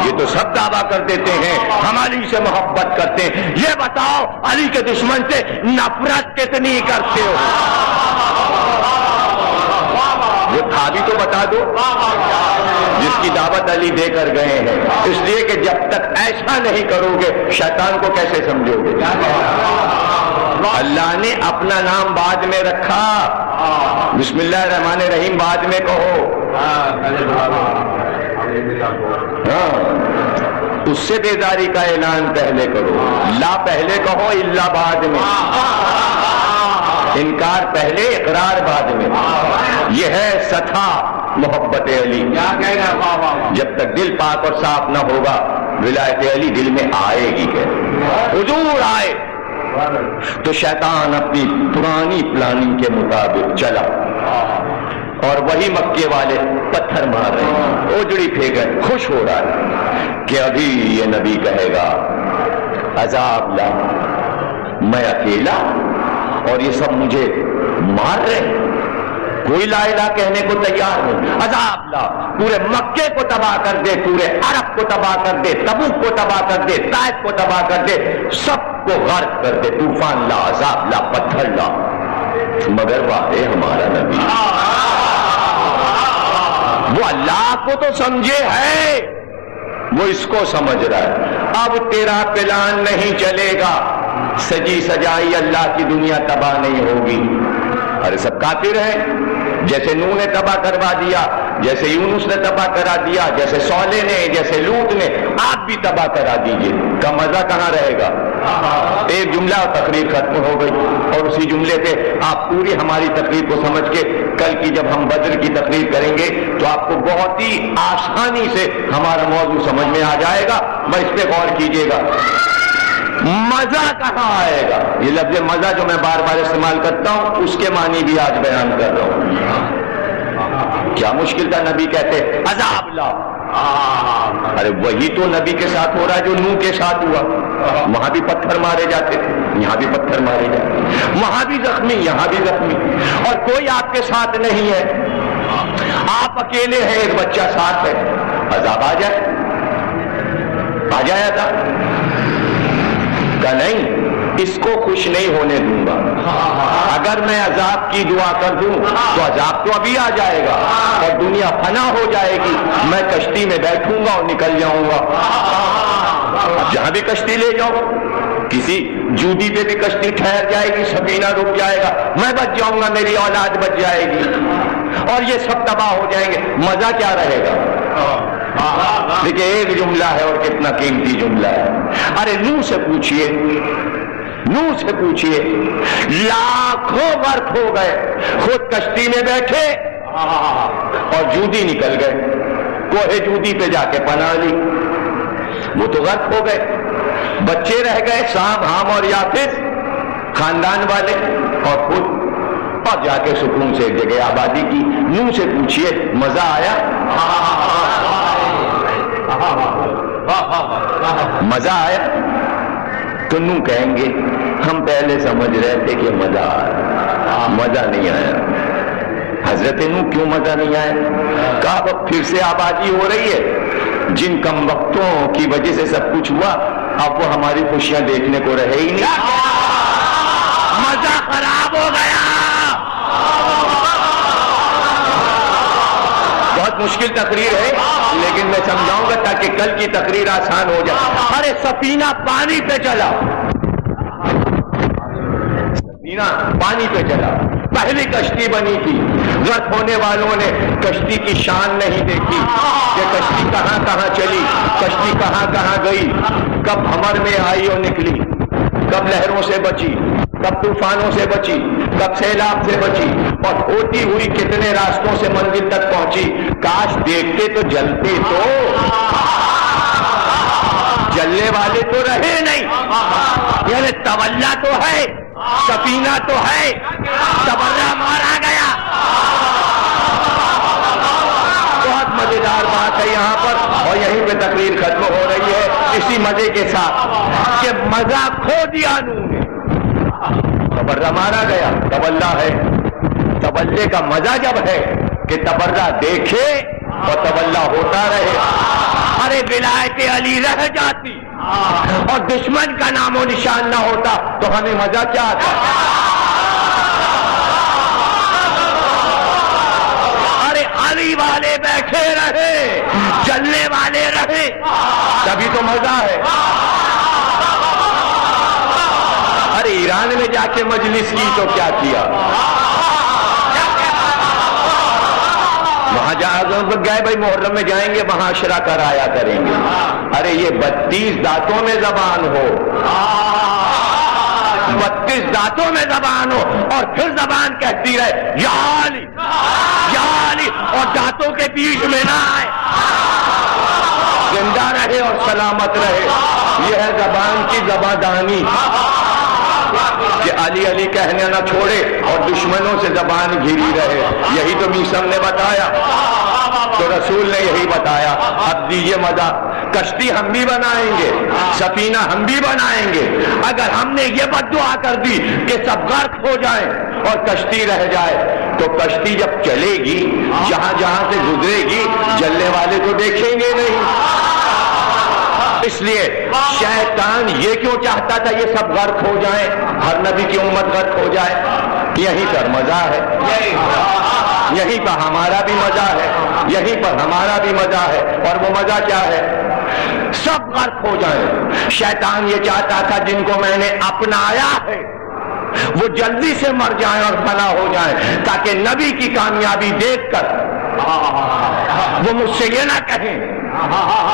یہ تو سب دعویٰ کر دیتے ہیں ہم علی سے محبت کرتے ہیں، یہ بتاؤ علی کے دشمن سے نفرت کتنی کرتے ہو؟ یہ تھا بھی تو بتا دو، جس کی دعوت علی دے کر گئے ہیں۔ اس لیے کہ جب تک ایسا نہیں کرو گے شیطان کو کیسے سمجھو گے؟ اللہ نے اپنا نام بعد میں رکھا، بسم اللہ الرحمن الرحیم بعد میں کہو، اس سے بیداری کا اعلان پہلے کرو، لا پہلے کہو، الا بعد میں، انکار پہلے، اقرار بعد میں۔ یہ ہے سطح محبت علی۔ جب تک دل پاک اور صاف نہ ہوگا ولایت علی دل میں آئے گی کہ حضور آئے تو شیطان اپنی پرانی پلاننگ کے مطابق چلا، اور وہی مکے والے پتھر مار رہے ہیں، اوجڑی پھینک رہے، خوش ہو رہا ہے کہ ابھی یہ نبی کہے گا عذاب لا، میں اکیلا اور یہ سب مجھے مار رہے ہیں، کوئی لا الہ کہنے کو تیار نہیں، عذاب لا، پورے مکے کو تباہ کر دے، پورے عرب کو تباہ کر دے، تبوک کو تباہ کر دے، طائف کو تباہ کر دے، سب کو غرق کر دے، طوفان لا، عذاب لا، پتھر لا، مگر واہ ہمارا نبی وہ اللہ کو تو سمجھے ہے، وہ اس کو سمجھ رہا ہے۔ اب تیرا پلان نہیں چلے گا، سجی سجائی اللہ کی دنیا تباہ نہیں ہوگی۔ ارے سب کافر ہیں، جیسے نوح نے تباہ کروا دیا، جیسے یونس نے تباہ کرا دیا، جیسے صالح نے، جیسے لوط نے، آپ بھی تباہ کرا دیجئے، کا مزہ کہاں رہے گا؟ ایک جملہ اور تقریر ختم ہو گئی، اور اسی جملے پہ آپ پوری ہماری تقریر کو سمجھ کے کل کی جب ہم بدر کی تقریر کریں گے تو آپ کو بہت ہی آسانی سے ہمارا موضوع سمجھ میں آ جائے گا، میں اس پہ غور کیجئے گا۔ مزہ کہاں آئے گا؟ یہ لفظ مزہ جو میں بار بار استعمال کرتا ہوں اس کے معنی بھی آج بیان کر رہا ہوں۔ کیا مشکل تھا نبی کہتے عذاب لا، ارے وہی تو نبی کے ساتھ ہو رہا ہے جو نوح کے ساتھ ہوا۔ وہاں بھی پتھر مارے جاتے تھے، یہاں بھی پتھر مارے جاتے، وہاں بھی زخمی یہاں بھی زخمی، اور کوئی آپ کے ساتھ نہیں ہے، آپ اکیلے ہیں، ایک بچہ ساتھ ہے، عذاب آ جائے عذاب کا نہیں، اس کو خوش نہیں ہونے دوں گا۔ اگر میں عذاب کی دعا کر دوں تو عذاب تو ابھی آ جائے گا اور دنیا فنا ہو جائے گی، میں کشتی میں بیٹھوں گا اور نکل جاؤں گا، جہاں بھی کشتی لے جاؤ، کسی جودی پہ بھی کشتی ٹھہر جائے گی، سفینہ رک جائے گا، میں بچ جاؤں گا، میری اولاد بچ جائے گی، اور یہ سب تباہ ہو جائیں گے، مزہ کیا رہے گا؟ دیکھیں ایک جملہ ہے اور کتنا قیمتی جملہ ہے۔ ارے نوح سے پوچھئے، نوح سے پوچھئے، لاکھوں غرق ہو گئے، خود کشتی میں بیٹھے اور جودی نکل گئے، کوہ جودی پہ جا کے پناہ لی، وہ تو غرق ہو گئے، بچے رہ گئے، سام حام اور یافس، خاندان والے اور خود، اور جا کے سکون سے ایک جگہ آبادی کی۔ نوح سے پوچھئے مزہ آیا؟ مزہ آیا؟ تو نوح کہیں گے ہم پہلے سمجھ رہے تھے کہ مزہ آیا، مزہ نہیں آیا۔ حضرت نوح کیوں مزہ نہیں آیا؟ کہا اب پھر سے آبادی ہو رہی ہے، جن کم وقتوں کی وجہ سے سب کچھ ہوا اب وہ ہماری خوشیاں دیکھنے کو رہے ہی نہیں، مزہ خراب ہو گیا۔ بہت مشکل تقریر ہے لیکن میں سمجھاؤں گا تاکہ کل کی تقریر آسان ہو جائے۔ ارے سفینہ پانی پہ چلا، سفینہ پانی پہ چلا، پہلی کشتی بنی تھی، غرق ہونے والوں نے کشتی کی شان نہیں دیکھی کہ کشتی کہاں کہاں چلی، کشتی کہاں کہاں گئی، کب بھنور میں آئی اور نکلی، کب لہروں سے بچی، کب طوفانوں سے بچی، کب سیلاب سے بچی، اور ہوتی ہوئی کتنے راستوں سے منزل تک پہنچی۔ کاش دیکھتے تو جلتے، تو جلنے والے تو رہے نہیں، یعنی تولا تو ہے، سفینہ تو ہے، تبرہ مارا گیا۔ بہت مزیدار بات ہے یہاں پر، اور یہیں پہ تقریر ختم ہو رہی ہے اسی مزے کے ساتھ کہ مزہ کھو دیا نوح نے، تبرہ مارا گیا، تبلا ہے، تبلے کا مزہ جب ہے کہ تبرہ دیکھے اور تبلا ہوتا رہے۔ ارے ولایت علی رہ جاتی اور دشمن کا نام و نشان نہ ہوتا تو ہمیں مزہ کیا آتا؟ ارے علی والے بیٹھے رہے، چلنے والے رہے، تبھی تو مزہ ہے۔ ارے ایران میں جا کے مجلس کی تو کیا کیا، وہاں گئے بھائی محرم میں جائیں گے وہاں عشرہ کرایا کریں گے۔ ارے یہ 32 دانتوں میں زبان ہو، 32 دانتوں میں زبان ہو اور پھر زبان کہتی رہے یا علی یا علی، اور دانتوں کے بیچ میں نہ آئے، زندہ رہے اور سلامت رہے۔ یہ ہے زبان کی زبادانی کہ علی علی کہنے نہ چھوڑے اور دشمنوں سے زبان گھری رہے۔ یہی تو میثم نے بتایا، تو رسول نے یہی بتایا۔ اب دیجئے مزہ، کشتی ہم بھی بنائیں گے، سفینہ ہم بھی بنائیں گے۔ اگر ہم نے یہ بد دعا کر دی کہ سب غرق ہو جائیں اور کشتی رہ جائے تو کشتی جب چلے گی، جہاں جہاں سے گزرے گی، جلنے والے تو دیکھیں گے نہیں۔ اس لیے شیطان یہ کیوں چاہتا تھا یہ سب غرق ہو جائیں، ہر نبی کی امت غرق ہو جائے؟ یہیں پر مزہ ہے، یہیں پر ہمارا بھی مزہ ہے، یہیں پر ہمارا بھی مزہ ہے۔ اور وہ مزہ کیا ہے؟ سب غرق ہو جائیں۔ شیطان یہ چاہتا تھا جن کو میں نے اپنایا ہے وہ جلدی سے مر جائیں اور فنا ہو جائیں، تاکہ نبی کی کامیابی دیکھ کر وہ مجھ سے یہ نہ کہیں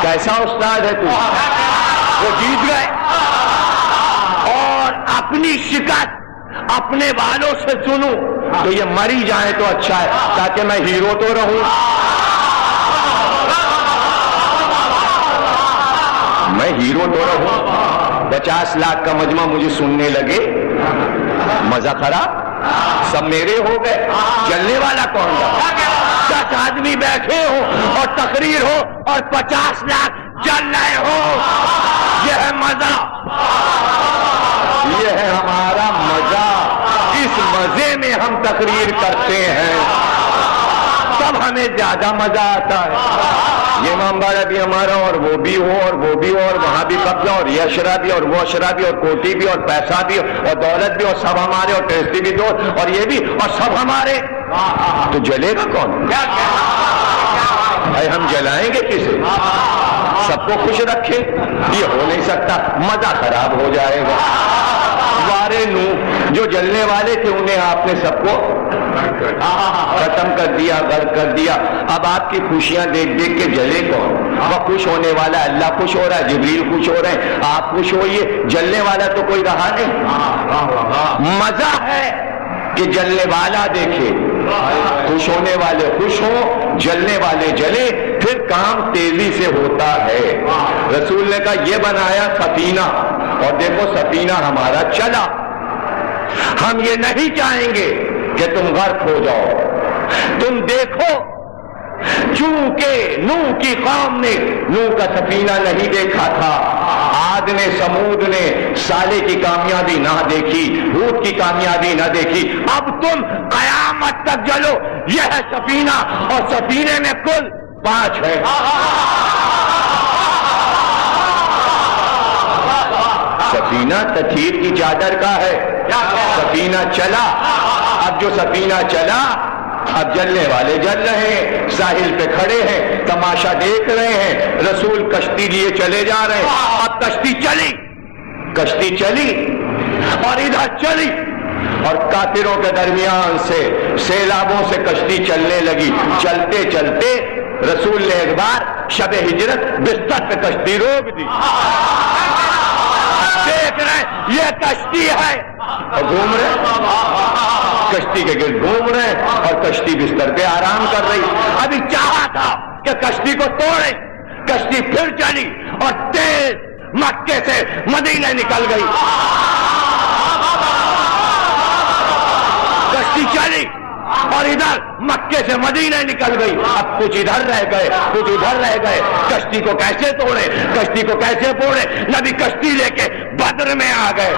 کیسا استاد ہے تو، وہ جیت گئے۔ اور اپنی شکست اپنے والوں سے سنوں تو یہ مری جائیں تو اچھا ہے، تاکہ میں ہیرو تو رہوں، میں ہیرو تو رہوں۔ 50 لاکھ کا مجمع مجھے سننے لگے، مزہ خراب، سب میرے ہو گئے، چلنے والا کون تھا؟ 10 آدمی بیٹھے ہو اور تقریر ہو اور 50 لاکھ چل رہے ہو، یہ ہے مزہ، یہ ہے ہمارا مزہ، اس مزے میں ہم تقریر کرتے ہیں، تب ہمیں زیادہ مزہ آتا ہے۔ یہ امام باڑا بھی ہمارا، اور وہ بھی ہو، اور وہ بھی ہو، اور وہاں بھی قبضہ، اور یہ اشرا بھی، اور وہ اشرا بھی، اور کوٹی بھی، اور پیسہ بھی، اور دولت بھی، اور سب ہمارے، اور ٹیسٹی بھی دو، اور یہ بھی، اور سب ہمارے، تو جلے گا کون؟ ہم جلائیں گے کسے؟ سب کو خوش رکھے؟ یہ ہو نہیں سکتا، مزہ خراب ہو جائے گا۔ وارے نو جو جلنے والے تھے انہیں آپ نے سب کو ختم کر دیا، غرق کر دیا۔ اب آپ کی خوشیاں دیکھ دیکھ کے جلے کون؟ وہ خوش ہونے والا اللہ خوش ہو رہا ہے، جبریل خوش ہو رہے ہیں، آپ خوش ہوئیے، جلنے والا تو کوئی رہا نہیں۔ مزہ ہے کہ جلنے والا دیکھے، خوش ہونے والے خوش ہوں، جلنے والے جلے، پھر کام تیزی سے ہوتا ہے۔ رسول نے کہا یہ بنایا سفینہ، اور دیکھو سفینہ ہمارا چلا۔ ہم یہ نہیں چاہیں گے کہ تم غرق ہو جاؤ۔ تم دیکھو چونکہ نوح کی قوم نے نوح کا سفینہ نہیں دیکھا تھا، عاد نے، سمود نے صالح کی کامیابی نہ دیکھی، ہود کی کامیابی نہ دیکھی، اب تم قیامت تک جلو۔ یہ ہے سفینہ، اور سفینے میں کل 5 ہے۔ سفینہ تطہیر کی چادر کا ہے۔ سفینہ چلا، اب جو سفینہ چلا، اب جلنے والے جل رہے ہیں، ساحل پہ کھڑے ہیں، تماشا دیکھ رہے ہیں، رسول کشتی لیے چلے جا رہے ہیں۔ اب کشتی چلی، کشتی چلی، اور ادھر چلی، اور کافروں کے درمیان سے سیلابوں سے کشتی چلنے لگی۔ چلتے چلتے رسول نے ایک بار شب ہجرت بستر پہ کشتی روک دی۔ دیکھ رہے یہ کشتی ہے، اور گھوم رہے، کشتی کے گرد گھوم رہے، اور کشتی بستر پہ آرام کر رہی۔ ابھی چاہا تھا کہ کشتی کو توڑے، کشتی پھر چلی، اور تیز مکے سے مدینے نکل گئی۔ کشتی چلی، اور ادھر مکے سے مدینہ نکل گئی۔ اب کچھ ادھر رہ گئے، کچھ ادھر رہ گئے، کشتی کو کیسے توڑے، کشتی کو کیسے پھوڑے؟ نبی کشتی لے کے بدر میں آ گئے۔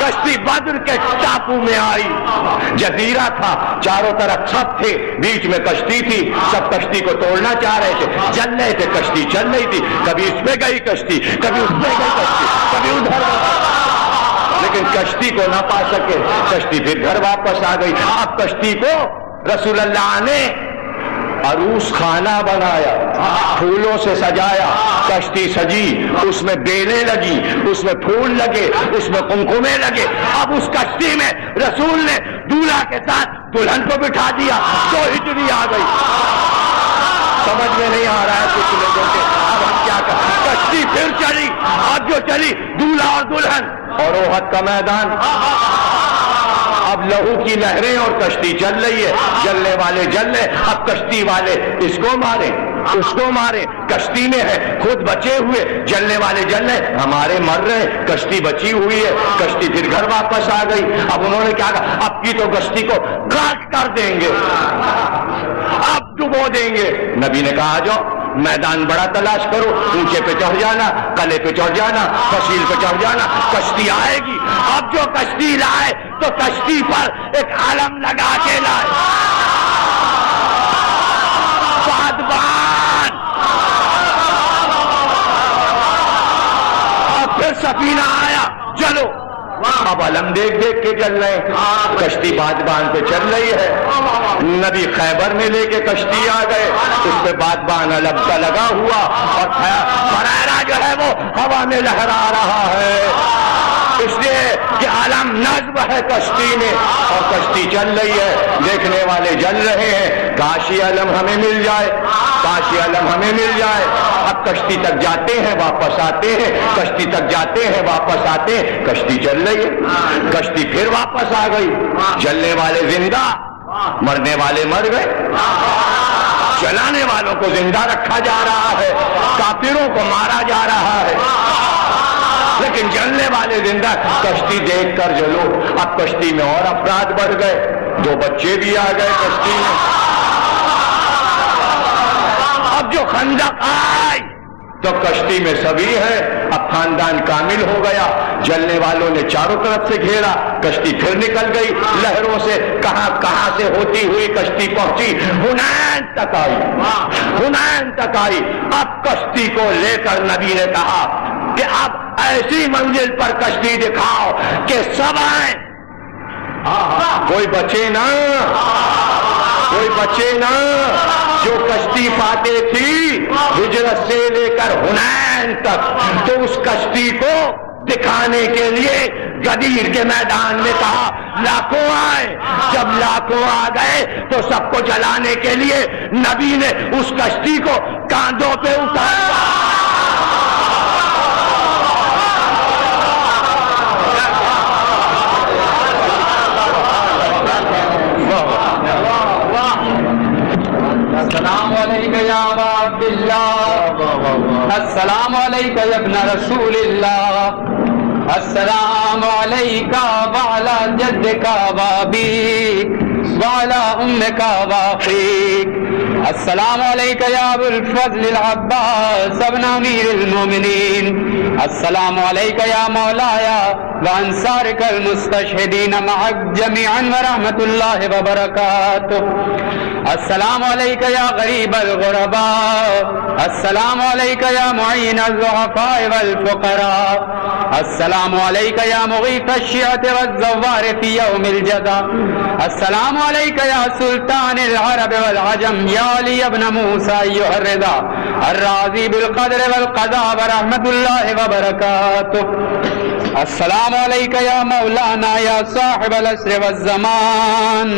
کشتی بدر کے ٹاپو میں آئی، جزیرہ تھا، چاروں طرف چھت تھے، بیچ میں کشتی تھی، سب کشتی کو توڑنا چاہ رہے تھے، چل رہے تھے، کشتی چل رہی تھی، کبھی اس پہ گئی کشتی، کبھی اس پہ گئی کشتی، کبھی ادھر گئی، لیکن کشتی کو نہ پا سکے، کشتی پھر گھر واپس آ گئی۔ اب کشتی کو رسول اللہ نے عروس خانہ بنایا، پھولوں سے سجایا، کشتی سجی، اس میں بیلیں لگی، اس میں پھول لگے، اس میں قمقمے لگے۔ اب اس کشتی میں رسول نے دولہا کے ساتھ دلہن کو بٹھا دیا، 2 ہجری آ گئی۔ سمجھ میں نہیں آ رہا ہے کچھ لوگوں کے، اب ہم کیا کریں؟ کشتی پھر چلی، اب جو چلی دولہا اور دلہن، اور احد کا میدان، اب لہو کی لہریں، اور کشتی چل رہی ہے، جلنے والے جل رہے، اب کشتی والے اس کو مارے، اس کو مارے، کشتی میں ہے، خود بچے ہوئے، جلنے والے جل رہے، ہمارے مر رہے، کشتی بچی ہوئی ہے، کشتی پھر گھر واپس آ گئی۔ اب انہوں نے کیا کہا؟ اب کی تو کشتی کو غرق کر دیں گے، اب ڈبو دیں گے۔ نبی نے کہا آ جاؤ، میدان بڑا تلاش کرو، اونچے پہ چڑھ جانا، قلعے پہ چڑھ جانا، فصیل پہ چڑھ جانا، کشتی آئے گی۔ اب جو کشتی لائے تو کشتی پر ایک علم لگا کے لائے، بادبان۔ اب پھر سفینہ آیا، چلو، اب علم دیکھ دیکھ کے چل رہے ہیں، کشتی بادبان پہ چل رہی ہے۔ نبی خیبر میں لے کے کشتی آ گئے، اس پہ بادبان علم کا لگا ہوا، اور فرائرہ جو ہے وہ ہوا میں لہرا رہا ہے، اس لیے کہ علم نصب ہے کشتی میں، اور کشتی چل رہی ہے، دیکھنے والے جل رہے ہیں۔ کاش یہ علم ہمیں مل جائے، کاش یہ علم ہمیں مل جائے۔ اب کشتی تک جاتے ہیں، واپس آتے ہیں، کشتی تک جاتے ہیں، واپس آتے ہیں، کشتی چل رہی ہے، کشتی پھر واپس آ گئی، چلنے والے زندہ، مرنے والے مر گئے، چلانے والوں کو زندہ رکھا جا رہا ہے، کافروں کو مارا جا رہا ہے، لیکن جلنے والے زندہ۔ کشتی دیکھ کر جلو۔ اب کشتی میں اور افراد بڑھ گئے، 2 بچے بھی آ گئے کشتی میں۔ اب جو خندق آئی تو کشتی میں سبھی ہے، اب خاندان کامل ہو گیا، جلنے والوں نے چاروں طرف سے گھیرا، کشتی پھر نکل گئی لہروں سے، کہاں کہاں سے ہوتی ہوئی کشتی پہنچی، حنین تک آئی، حنین تک آئی۔ اب کشتی کو لے کر نبی نے کہا کہ اب ایسی منزل پر کشتی دکھاؤ کہ سب آئیں، کوئی بچے نہ، کوئی بچے نہ۔ جو کشتی فاتح تھی ہجرت سے لے کر حنین تک، تو اس کشتی کو دکھانے کے لیے غدیر کے میدان میں کہا لاکھوں آئے۔ جب لاکھوں آ گئے تو سب کو جلانے کے لیے نبی نے اس کشتی کو کاندھوں پہ اٹھایا۔ السلام علیکم یا ابا عبداللہ، السلام علیکم یا ابن رسول اللہ، السلام علیکم وعلی جدک وابیک وعلی امک واخیک، السلام علیکم یا ابو الفضل العباس ابن امیر المومنین، السلام علیکم یا مولایا وانصارک المستشہدین معک جمیعا ورحمۃ اللہ وبرکاتہ، السلام علیکم یا غریب الغرباء، السلام علیکم یا معین الضعفاء والفقراء، السلام علیکم یا مغیث الشیعۃ والزوار فی یوم الجزا، السلام علیکم یا سلطان العرب والعجم یا علی ابن موسیٰ ایھا الرضا الراضی بالقدر والقضاء ورحمۃ اللہ وبرکاتہ، السلام علیکم یا مولانا یا صاحب العصر والزمان